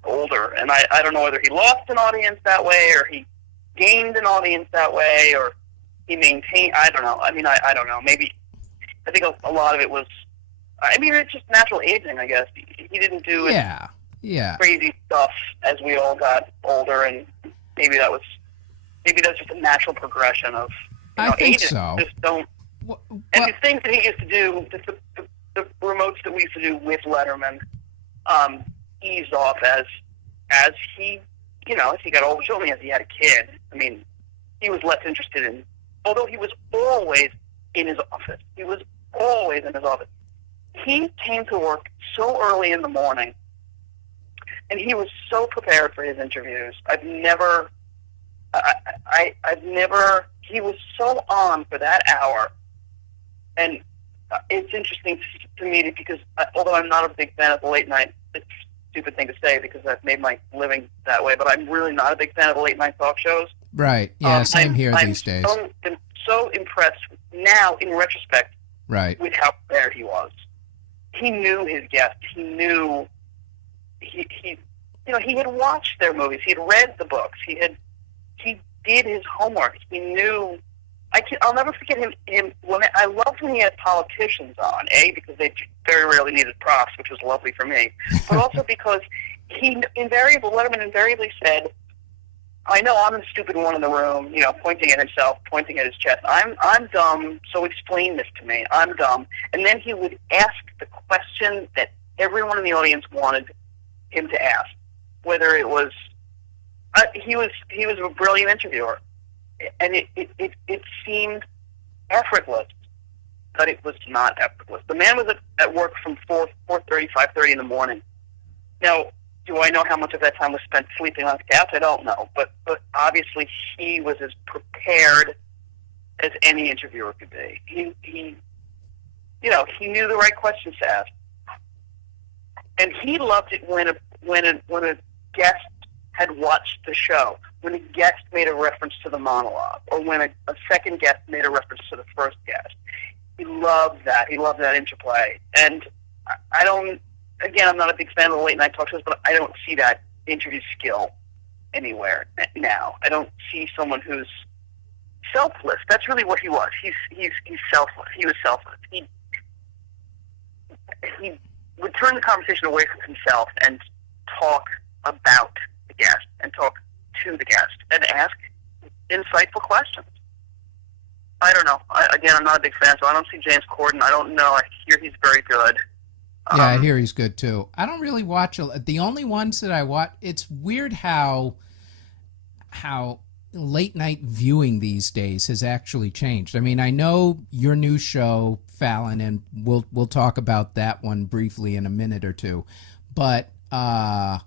older. And I don't know whether he lost an audience that way or he gained an audience that way or he maintained. I don't know. I mean, I don't know. Maybe I think a lot of it was. I mean, it's just natural aging, I guess. He didn't do crazy stuff as we all got older, and maybe that's just a natural progression of. I think agents so. Just don't. And the things that he used to do, the remotes that we used to do with Letterman, eased off as he, as he got older. Certainly as he had a kid. I mean, he was less interested in. Although he was always in his office. He was always in his office. He came to work so early in the morning, and he was so prepared for his interviews. I've never. He was so on for that hour, and it's interesting to me because although I'm not a big fan of the late night, it's a stupid thing to say because I've made my living that way, but I'm really not a big fan of the late night talk shows. Right. Yeah. Same here these days. I'm so impressed now in retrospect. Right. With how prepared he was. He knew his guests. He knew he had watched their movies. He had read the books. He did his homework. He knew. I'll never forget him. I loved when he had politicians on. Because they very rarely needed props, which was lovely for me. But also because Letterman invariably said, "I know I'm the stupid one in the room." Pointing at himself, pointing at his chest. I'm dumb. So explain this to me. I'm dumb. And then he would ask the question that everyone in the audience wanted him to ask, whether it was. He was a brilliant interviewer, and it seemed effortless, but it was not effortless. The man was at work from 4:30, 5:30 in the morning. Now, do I know how much of that time was spent sleeping on the couch? I don't know, but obviously he was as prepared as any interviewer could be. He knew the right questions to ask, and he loved it when a guest had watched the show, when a guest made a reference to the monologue, or when a second guest made a reference to the first guest. He loved that. He loved that interplay. And I'm not a big fan of the late night talk shows, but I don't see that interview skill anywhere now. I don't see someone who's selfless. That's really what he was. He's selfless. He was selfless. He would turn the conversation away from himself and talk about the guest and talk to the guest and ask insightful questions. I don't know. I'm not a big fan, so I don't see James Corden. I don't know. I hear he's very good. Yeah, I hear he's good too. I don't really watch the only ones that I watch. It's weird how late night viewing these days has actually changed. I mean, I know your new show, Fallon, and we'll talk about that one briefly in a minute or two, but I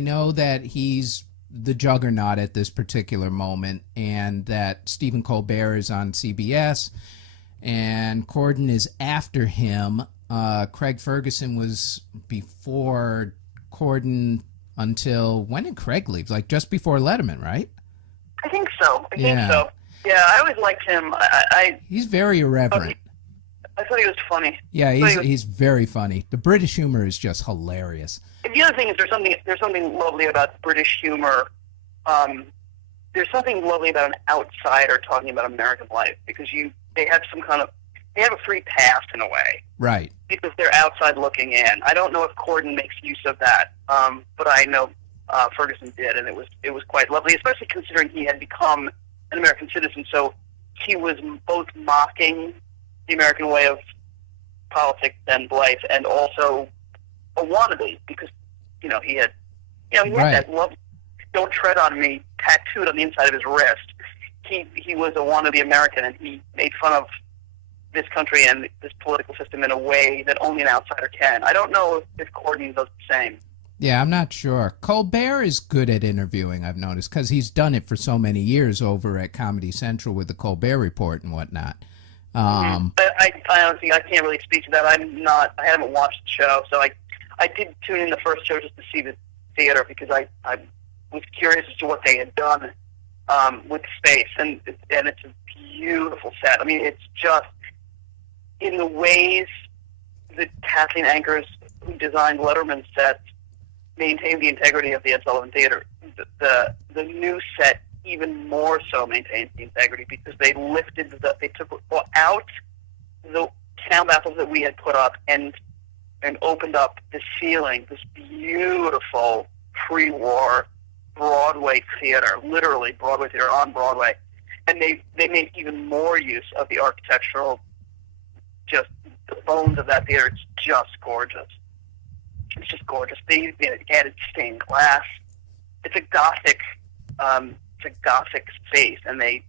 know that he's the juggernaut at this particular moment, and that Stephen Colbert is on CBS, and Corden is after him. Craig Ferguson was before Corden until, when did Craig leave? Like just before Letterman, right? I think so. I think so. Yeah, I always liked him. He's very irreverent. I thought he was funny. Yeah, he's very funny. The British humor is just hilarious. The other thing is there's something lovely about British humor there's something lovely about an outsider talking about American life, because they have a free pass in a way. Right. Because they're outside looking in. I don't know if Corden makes use of that, but I know Ferguson did, and it was quite lovely, especially considering he had become an American citizen. So he was both mocking the American way of politics and life, and also a wannabe, because he had that love, "Don't tread on me" tattooed on the inside of his wrist. He was a wannabe American, and he made fun of this country and this political system in a way that only an outsider can. I don't know if Corden does the same. Yeah, I'm not sure. Colbert is good at interviewing, I've noticed, because he's done it for so many years over at Comedy Central with the Colbert Report and whatnot. But I honestly, I can't really speak to that. I haven't watched the show, so I did tune in the first show just to see the theater, because I was curious as to what they had done with the space, and it's a beautiful set. I mean, it's just in the ways that Kathleen Anchors, who designed Letterman sets, maintained the integrity of the Ed Sullivan Theater. The new set even more so maintains the integrity, because they took out the sound baffles that we had put up and opened up the ceiling, this beautiful pre-war Broadway theater, literally Broadway theater on Broadway, and they made even more use of the architectural, just the bones of that theater. It's just gorgeous. It's just gorgeous. They added stained glass. It's a Gothic space, and they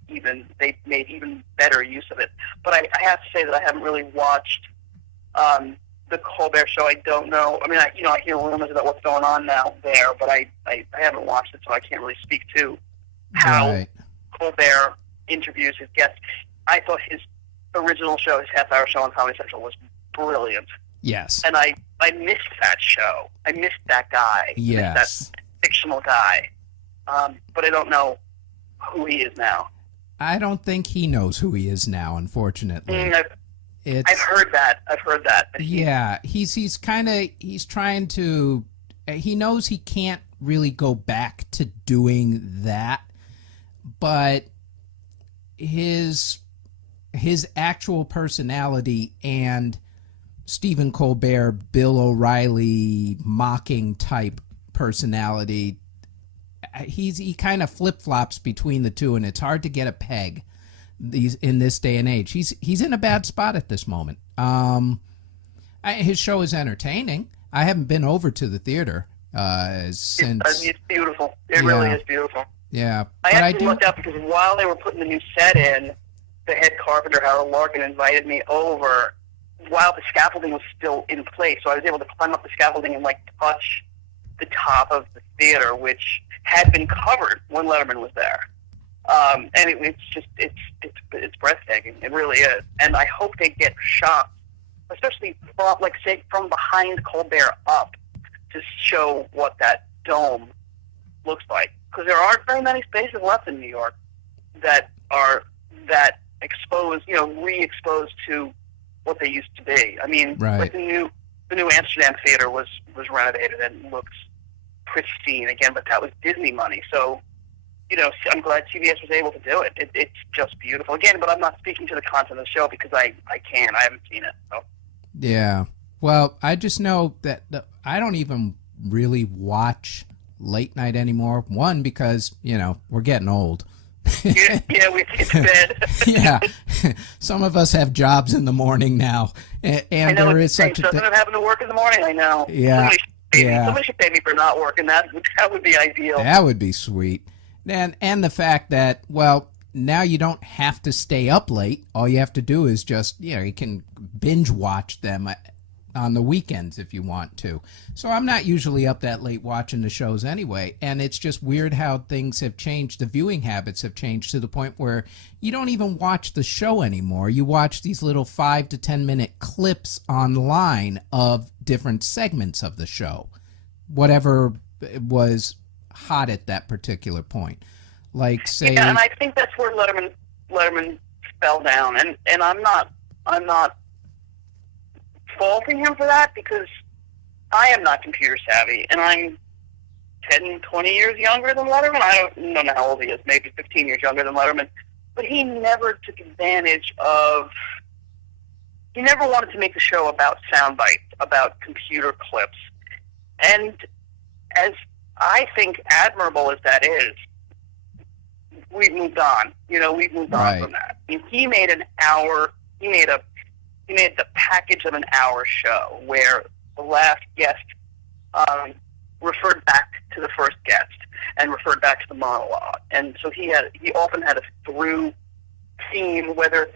made even better use of it. But I have to say that I haven't really watched the Colbert Show. I don't know. I mean, I hear rumors about what's going on now there, but I haven't watched it, so I can't really speak to how Colbert interviews his guests. I thought his original show, his half-hour show on Comedy Central, was brilliant. Yes. And I missed that show. I missed that guy. Yes. I missed that fictional guy. But I don't know who he is now. I don't think he knows who he is now, unfortunately. I've heard that. But yeah, he's trying to. He knows he can't really go back to doing that, but his actual personality and Stephen Colbert, Bill O'Reilly mocking type personality, he kind of flip-flops between the two, and it's hard to get a peg in this day and age. He's in a bad spot at this moment. His show is entertaining. I haven't been over to the theater since. It's beautiful. It really is beautiful. Yeah, I actually looked up, because while they were putting the new set in, the head carpenter, Harold Larkin, invited me over while the scaffolding was still in place. So I was able to climb up the scaffolding and touch the top of the theater, which had been covered when Letterman was there. And it's breathtaking. It really is. And I hope they get shots, especially from behind Colbert up, to show what that dome looks like. Because there aren't very many spaces left in New York that are that exposed, re-exposed to what they used to be. I mean, right. The new Amsterdam theater was renovated and looks pristine again, but that was Disney money. So, I'm glad CBS was able to do it. It's just beautiful again. But I'm not speaking to the content of the show, because I haven't seen it. So. Yeah. Well, I just know that I don't even really watch late night anymore. One, because we're getting old. Yeah, we get to bed. Yeah, some of us have jobs in the morning now, and I know, there is such a thing. I'm having to work in the morning. I know. Yeah, somebody should pay me for not working. That would be ideal. That would be sweet. And the fact that, well, now you don't have to stay up late. All you have to do is just, you can binge watch them on the weekends if you want to. So I'm not usually up that late watching the shows anyway, and it's just weird how things have changed. The viewing habits have changed to the point where you don't even watch the show anymore. You watch these little 5 to 10 minute clips online of different segments of the show, whatever was hot at that particular point. Like, say, yeah, and I think that's where Letterman fell down, and I'm not faulting him for that, because I am not computer savvy, and I'm 10, 20 years younger than Letterman. I don't know how old he is, maybe 15 years younger than Letterman. But he never took advantage of, he never wanted to make the show about sound bites, about computer clips. And as I think admirable as that is, we've moved on. We've moved on from that. I mean, he made an hour, he made the package of an hour show where the last guest referred back to the first guest and referred back to the monologue. And so he often had a through theme, whether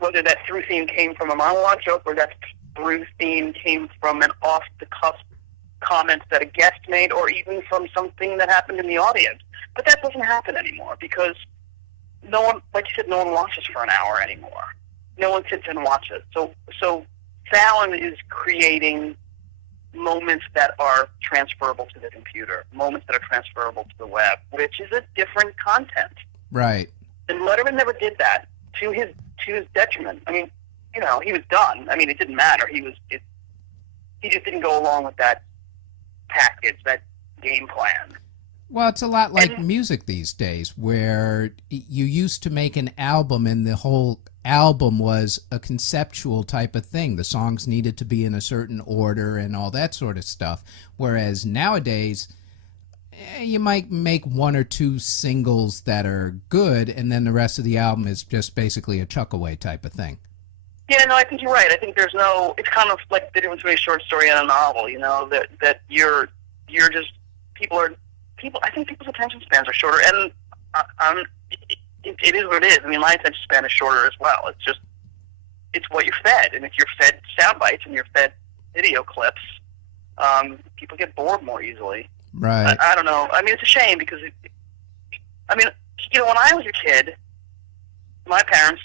that through theme came from a monologue joke or that through theme came from an off-the-cuff comment that a guest made or even from something that happened in the audience. But that doesn't happen anymore because no one, like you said, no one watches for an hour anymore. No one sits and watches. So Fallon is creating moments that are transferable to the computer, moments that are transferable to the web, which is a different content. Right. And Letterman never did that to his detriment. I mean, he was done. I mean, it didn't matter. He just didn't go along with that package, that game plan. Well, it's a lot like music these days, where you used to make an album and the whole album was a conceptual type of thing. The songs needed to be in a certain order and all that sort of stuff. Whereas nowadays, you might make one or two singles that are good, and then the rest of the album is just basically a chuck-away type of thing. Yeah, no, I think you're right. I think it's kind of like the difference between a short story and a novel, that you're just, I think people's attention spans are shorter, and it is what it is. I mean, my attention span is shorter as well. It's what you're fed, and if you're fed sound bites and you're fed video clips, people get bored more easily. Right. I don't know. I mean, it's a shame because, when I was a kid, my parents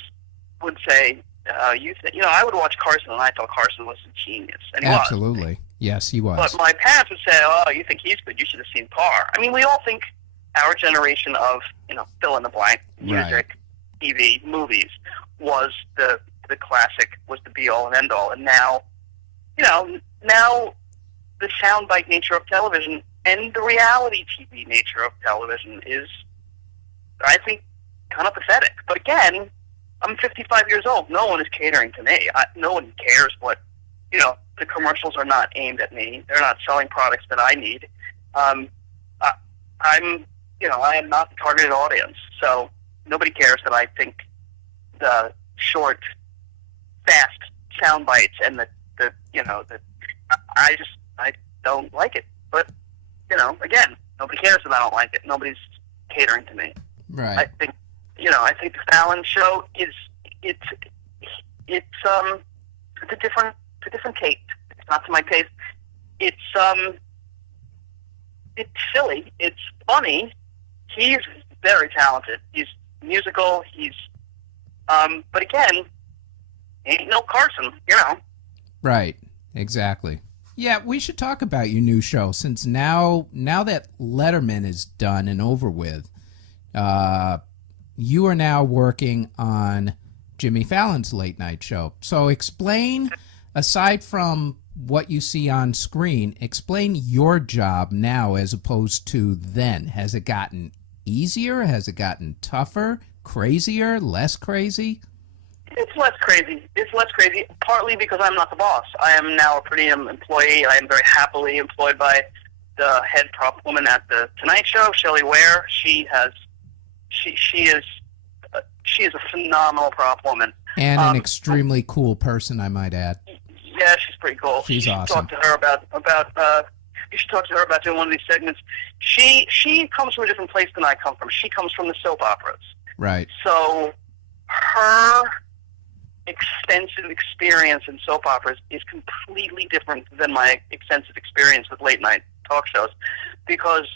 would say, I would watch Carson, and I thought Carson was a genius, and he Absolutely. was. Yes, he was. But my parents would say, "Oh, you think he's good? You should have seen Parr." I mean, we all think our generation of fill in the blank music, TV, movies was the classic, was the be all and end all, and now the soundbite nature of television and the reality TV nature of television is, I think, kind of pathetic. But again, I'm 55 years old. No one is catering to me. No one cares what, the commercials are not aimed at me. They're not selling products that I need. I am not the targeted audience. So nobody cares that I think the short, fast sound bites and I don't like it. But, again, nobody cares that I don't like it. Nobody's catering to me. Right. I think the Fallon show it's a different take. It's not to my taste. It's silly. It's funny. He's very talented. He's musical. But again, ain't no Carson, Right. Exactly. Yeah, we should talk about your new show, since now that Letterman is done and over with, you are now working on Jimmy Fallon's late night show. So explain, aside from what you see on screen, explain your job now as opposed to then. Has it gotten easier? Has it gotten tougher? Crazier? Less crazy? It's less crazy. Partly because I'm not the boss. I am now a per diem employee. I am very happily employed by the head prop woman at the Tonight Show, Shelley Ware. She is a phenomenal prop woman. And an extremely cool person, I might add. Yeah, she's pretty cool. She's awesome. Talk to her about you should talk to her about doing one of these segments. She comes from a different place than I come from. She comes from the soap operas. Right. So her extensive experience in soap operas is completely different than my extensive experience with late night talk shows, because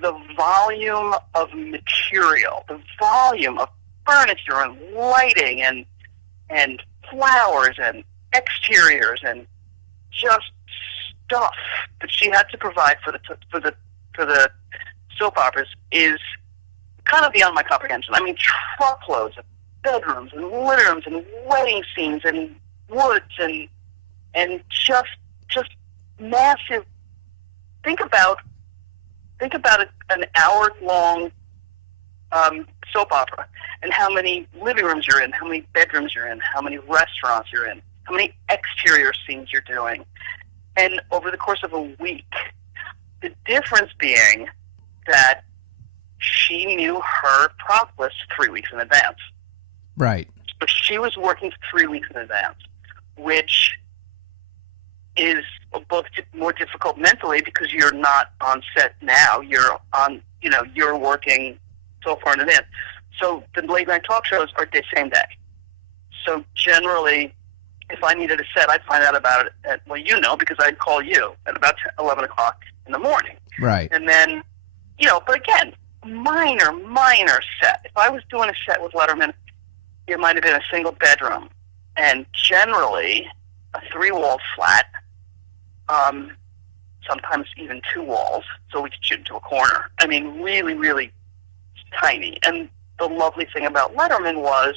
the volume of material, the volume of furniture and lighting and flowers and exteriors and just stuff that she had to provide for the soap operas is kind of beyond my comprehension. I mean, truckloads of bedrooms and living rooms and wedding scenes and woods and just massive. Think about think about an hour-long soap opera and how many living rooms you're in, how many bedrooms you're in, how many restaurants you're in, how many exterior scenes you're doing, and over the course of a week. The difference being that she knew her prop list 3 weeks in advance. Right. So she was working 3 weeks in advance, which is both more difficult mentally because you're not on set now. You're on, you're working so far in advance. So the late night talk shows are the same day. So generally, if I needed a set, I'd find out about it because I'd call you at about 11 o'clock in the morning. Right. And then, but again, minor set. If I was doing a set with Letterman, it might have been a single bedroom, and generally a 3-wall flat, sometimes even 2 walls, so we could shoot into a corner. I mean, really, really tiny. And the lovely thing about Letterman was,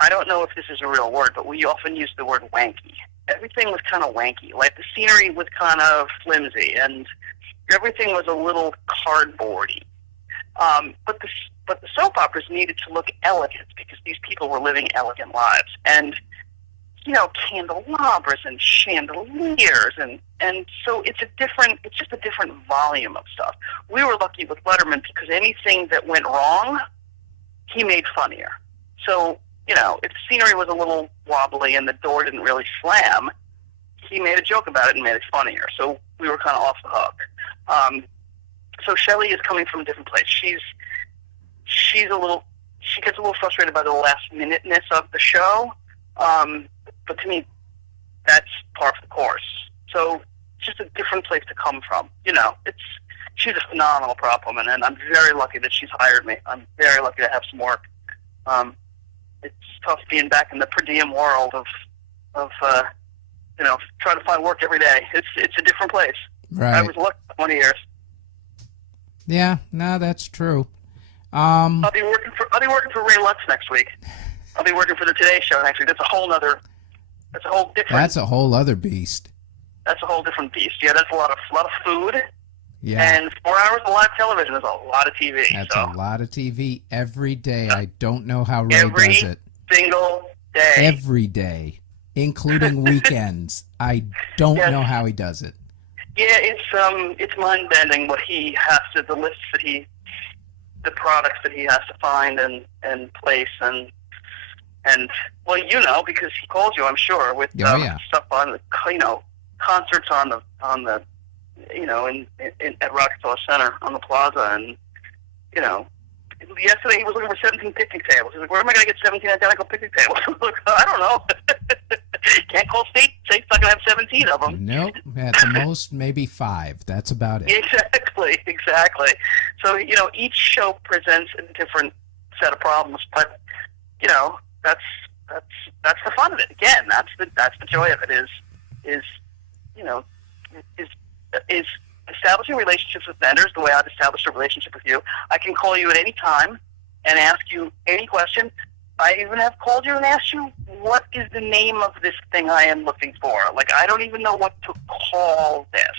I don't know if this is a real word, but we often use the word wanky. Everything was kind of wanky. Like the scenery was kind of flimsy, and everything was a little cardboardy. But the soap operas needed to look elegant because these people were living elegant lives. And, candelabras and chandeliers. And so it's just a different volume of stuff. We were lucky with Letterman because anything that went wrong, he made funnier. So, if the scenery was a little wobbly and the door didn't really slam, he made a joke about it and made it funnier. So we were kind of off the hook. So Shelley is coming from a different place. She gets a little frustrated by the last minuteness of the show. But to me, that's par for the course. So it's just a different place to come from. She's a phenomenal prop woman, and I'm very lucky that she's hired me. I'm very lucky to have some work. It's tough being back in the per diem world of trying to find work every day. It's a different place. Right. I was lucky 20 years. Yeah, no, that's true. I'll be working for Ray Lutz next week. I'll be working for the Today Show next week. That's a whole other beast. That's a whole different beast. Yeah, that's a lot of food. Yeah. And 4 hours of live television is a lot of TV. That's a lot of TV every day. I don't know how Ray does it. Every single day. Every day, including weekends. I don't know how he does it. Yeah, it's mind bending what he has to, the lists that the products that he has to find and place and well, because he calls you, I'm sure, with stuff on the concerts on the at Rockefeller Center on the plaza, and yesterday he was looking for 17 picnic tables. He's like, where am I going to get 17 identical picnic tables? I don't know. Can't call state. State's not going to have 17 of them. Nope. At the most, maybe 5. That's about it. Exactly. So, each show presents a different set of problems, but, that's the fun of it. Again, that's the joy of it is establishing relationships with vendors the way I've established a relationship with you. I can call you at any time and ask you any question. I even have called you and asked you, what is the name of this thing I am looking for? Like, I don't even know what to call this.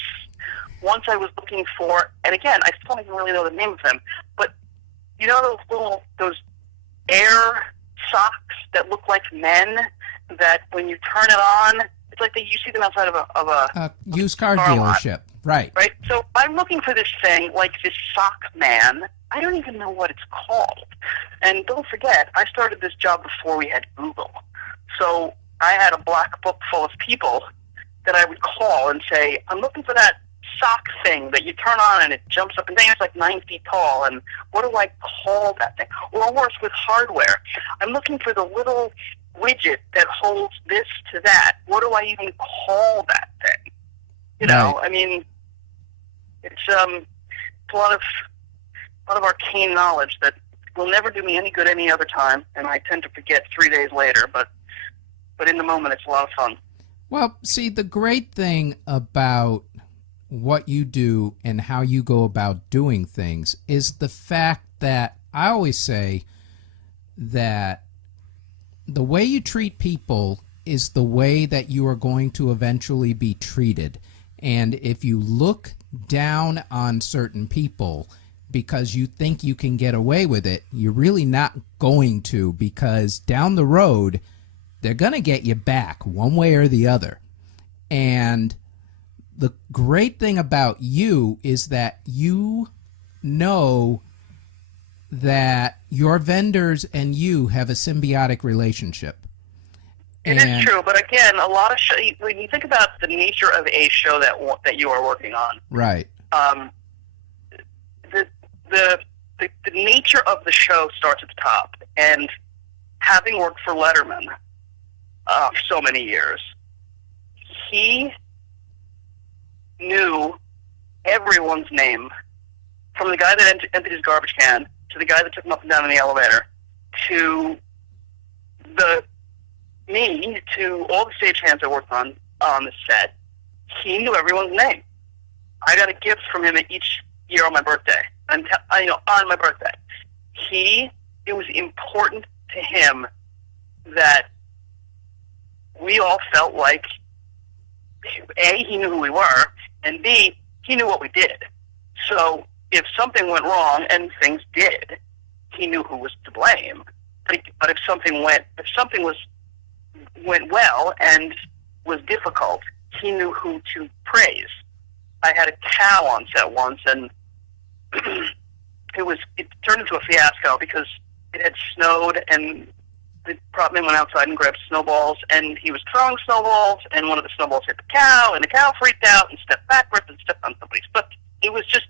Once I was looking for, and again, I still don't even really know the name of them, but those air socks that look like men that when you turn it on, it's like you see them outside of a used car dealership. Lot. Right. So I'm looking for this thing, like this sock man. I don't even know what it's called. And don't forget, I started this job before we had Google. So I had a black book full of people that I would call and say, I'm looking for that sock thing that you turn on and it jumps up and down. It's like 9 feet tall. And what do I call that thing? Or worse, with hardware, I'm looking for the little widget that holds this to that. What do I even call that thing? I mean, it's a lot of arcane knowledge that will never do me any good any other time, and I tend to forget 3 days later. But in the moment, it's a lot of fun. Well, see, the great thing about what you do and how you go about doing things is the fact that I always say that the way you treat people is the way that you are going to eventually be treated. And if you look down on certain people because you think you can get away with it, you're really not going to, because down the road, they're going to get you back one way or the other. And the great thing about you is that you know that your vendors and you have a symbiotic relationship. It is true, but again, a lot of when you think about the nature of a show that you are working on, right? The nature of the show starts at the top, and having worked for Letterman for so many years, he knew everyone's name, from the guy that emptied his garbage can to the guy that took him up and down in the elevator, to me, to all the stagehands that worked on the set. He knew everyone's name. I got a gift from him each year on my birthday. On my birthday. It was important to him that we all felt like, A, he knew who we were, and B, he knew what we did. So if something went wrong, and things did, he knew who was to blame. But if something went well and was difficult, he knew who to praise. I had a cow on set once, and it turned into a fiasco because it had snowed, and the prop man went outside and grabbed snowballs, and he was throwing snowballs, and one of the snowballs hit the cow, and the cow freaked out and stepped backwards and stepped on somebody's foot. It was just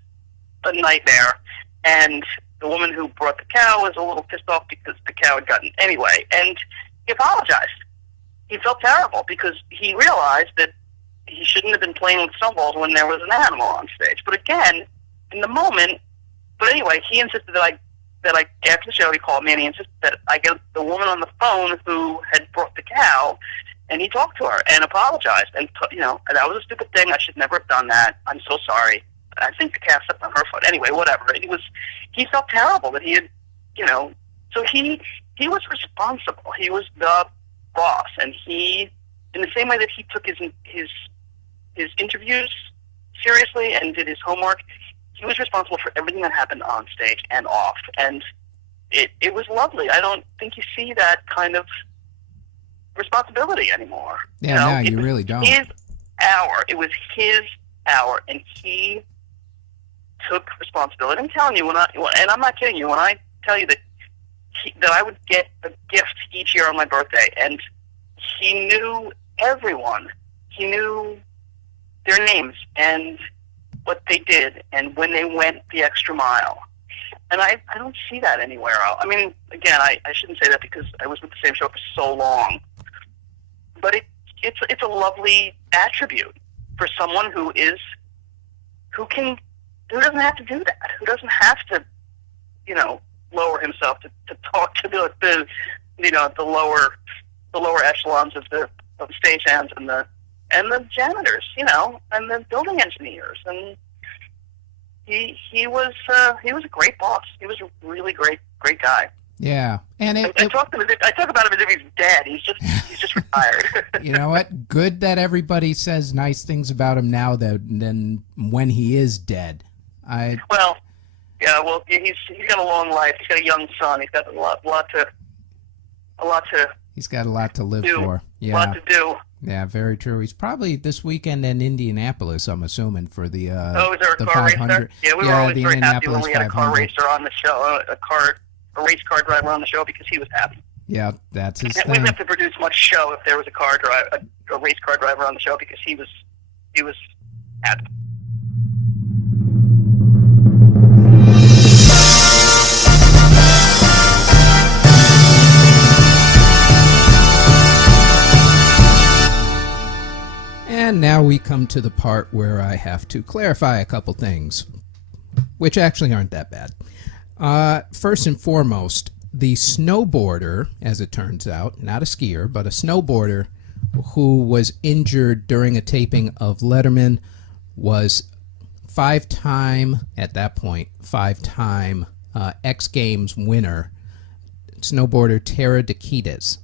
a nightmare, and the woman who brought the cow was a little pissed off because the cow had gotten anyway, and he apologized. He felt terrible because he realized that he shouldn't have been playing with snowballs when there was an animal on stage. But again, in the moment, but anyway, he insisted that I after the show, he called me and he insisted that I get the woman on the phone who had brought the cow, and he talked to her and apologized. And that was a stupid thing. I should never have done that. I'm so sorry. I think the cow stepped on her foot. Anyway, whatever. He felt terrible that he had, so he was responsible. He was the boss, and he, in the same way that he took his interviews seriously and did his homework, he was responsible for everything that happened on stage and off, and it was lovely. I don't think you see that kind of responsibility anymore. Yeah, you really don't. It was his hour, and he took responsibility. I'm telling you, and I'm not kidding you, when I tell you that I would get a gift each year on my birthday, and he knew everyone. He knew their names and what they did and when they went the extra mile. And I don't see that anywhere else. I mean, again, I shouldn't say that because I was with the same show for so long. But it's a lovely attribute for someone who doesn't have to do that, who doesn't have to, lower himself to talk to the lower echelons of the stagehands and the janitors, and the building engineers, and he was a great boss. He was a really great guy. Yeah, and I talk about him as if he's dead. He's just retired. You know what? Good that everybody says nice things about him now than when he is dead. He's got a long life. He's got a young son. He's got a lot to. He's got a lot to live for. Yeah, a lot to do. Yeah, very true. He's probably this weekend in Indianapolis, I'm assuming, for the is there a the car 500. race there? Yeah, we were always very happy when we had a car 500. racer on the show, a race car driver on the show, because he was happy. Yeah, that's his We thing. didn't have to produce much show if there was a race car driver on the show, because he was happy. And now we come to the part where I have to clarify a couple things, which actually aren't that bad. First and foremost, the snowboarder, as it turns out, not a skier, but a snowboarder who was injured during a taping of Letterman was five-time X Games winner, snowboarder Tara Dikitas.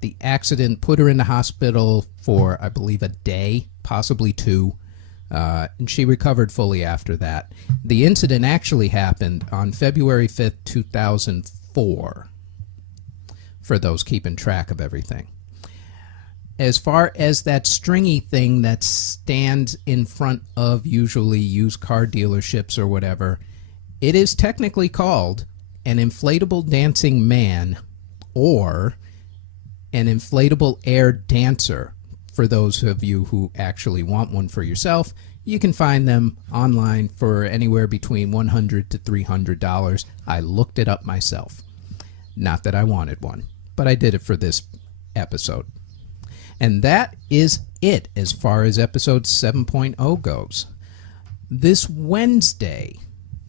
The accident put her in the hospital for, I believe, a day, possibly two. and she recovered fully after that. The incident actually happened on February 5th, 2004, for those keeping track of everything. As far as that stringy thing that stands in front of usually used car dealerships or whatever, it is technically called an inflatable dancing man or an inflatable air dancer. For those of you who actually want one for yourself, you can find them online for anywhere between $100 to $300. I looked it up myself. Not that I wanted one, but I did it for this episode. And that is it as far as episode 7.0 goes. This Wednesday,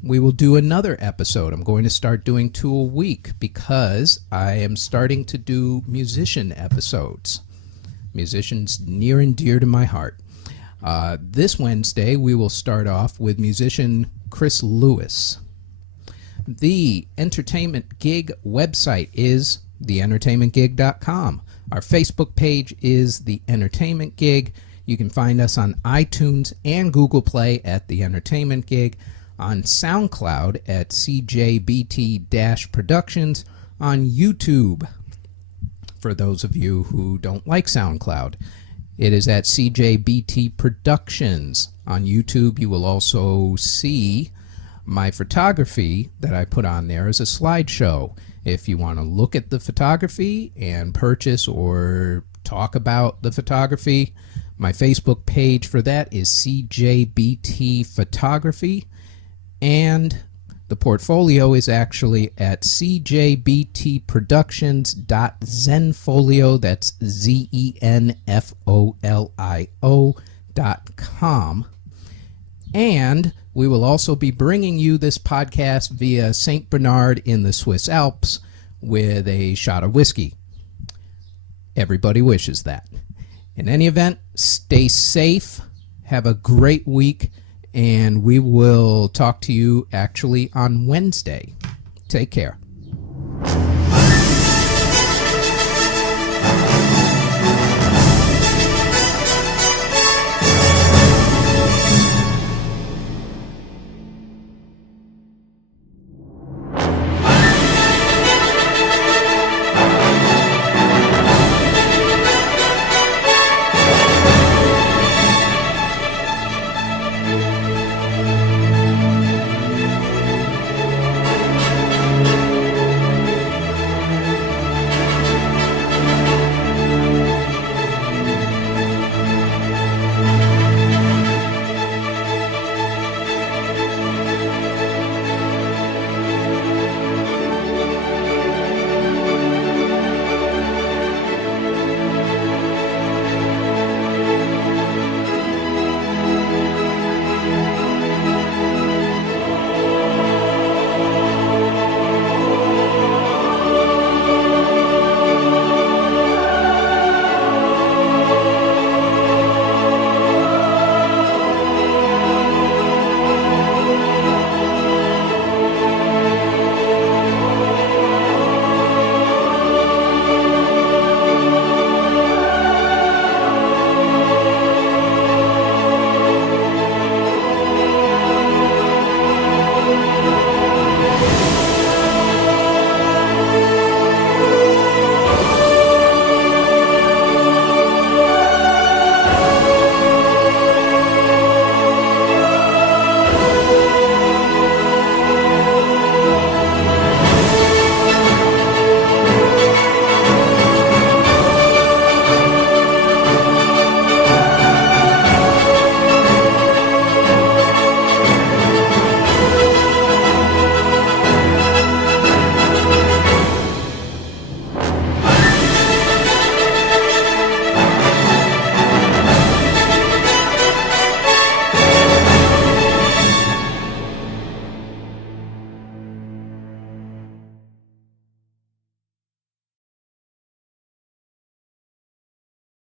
we will do another episode. I'm going to start doing 2 a week because I am starting to do musician episodes. Musicians near and dear to my heart. This Wednesday, we will start off with musician Chris Lewis. The Entertainment Gig website is theentertainmentgig.com. Our Facebook page is The Entertainment Gig. You can find us on iTunes and Google Play at The Entertainment Gig, on SoundCloud at CJBT-Productions, on YouTube, for those of you who don't like SoundCloud. It is at CJBT Productions. On YouTube, you will also see my photography that I put on there as a slideshow. If you want to look at the photography and purchase or talk about the photography, my Facebook page for that is CJBT Photography, and the portfolio is actually at cjbtproductions.zenfolio, that's ZENFOLIO.com. And we will also be bringing you this podcast via St. Bernard in the Swiss Alps with a shot of whiskey. Everybody wishes that. In any event, stay safe, have a great week, and we will talk to you actually on Wednesday. Take care.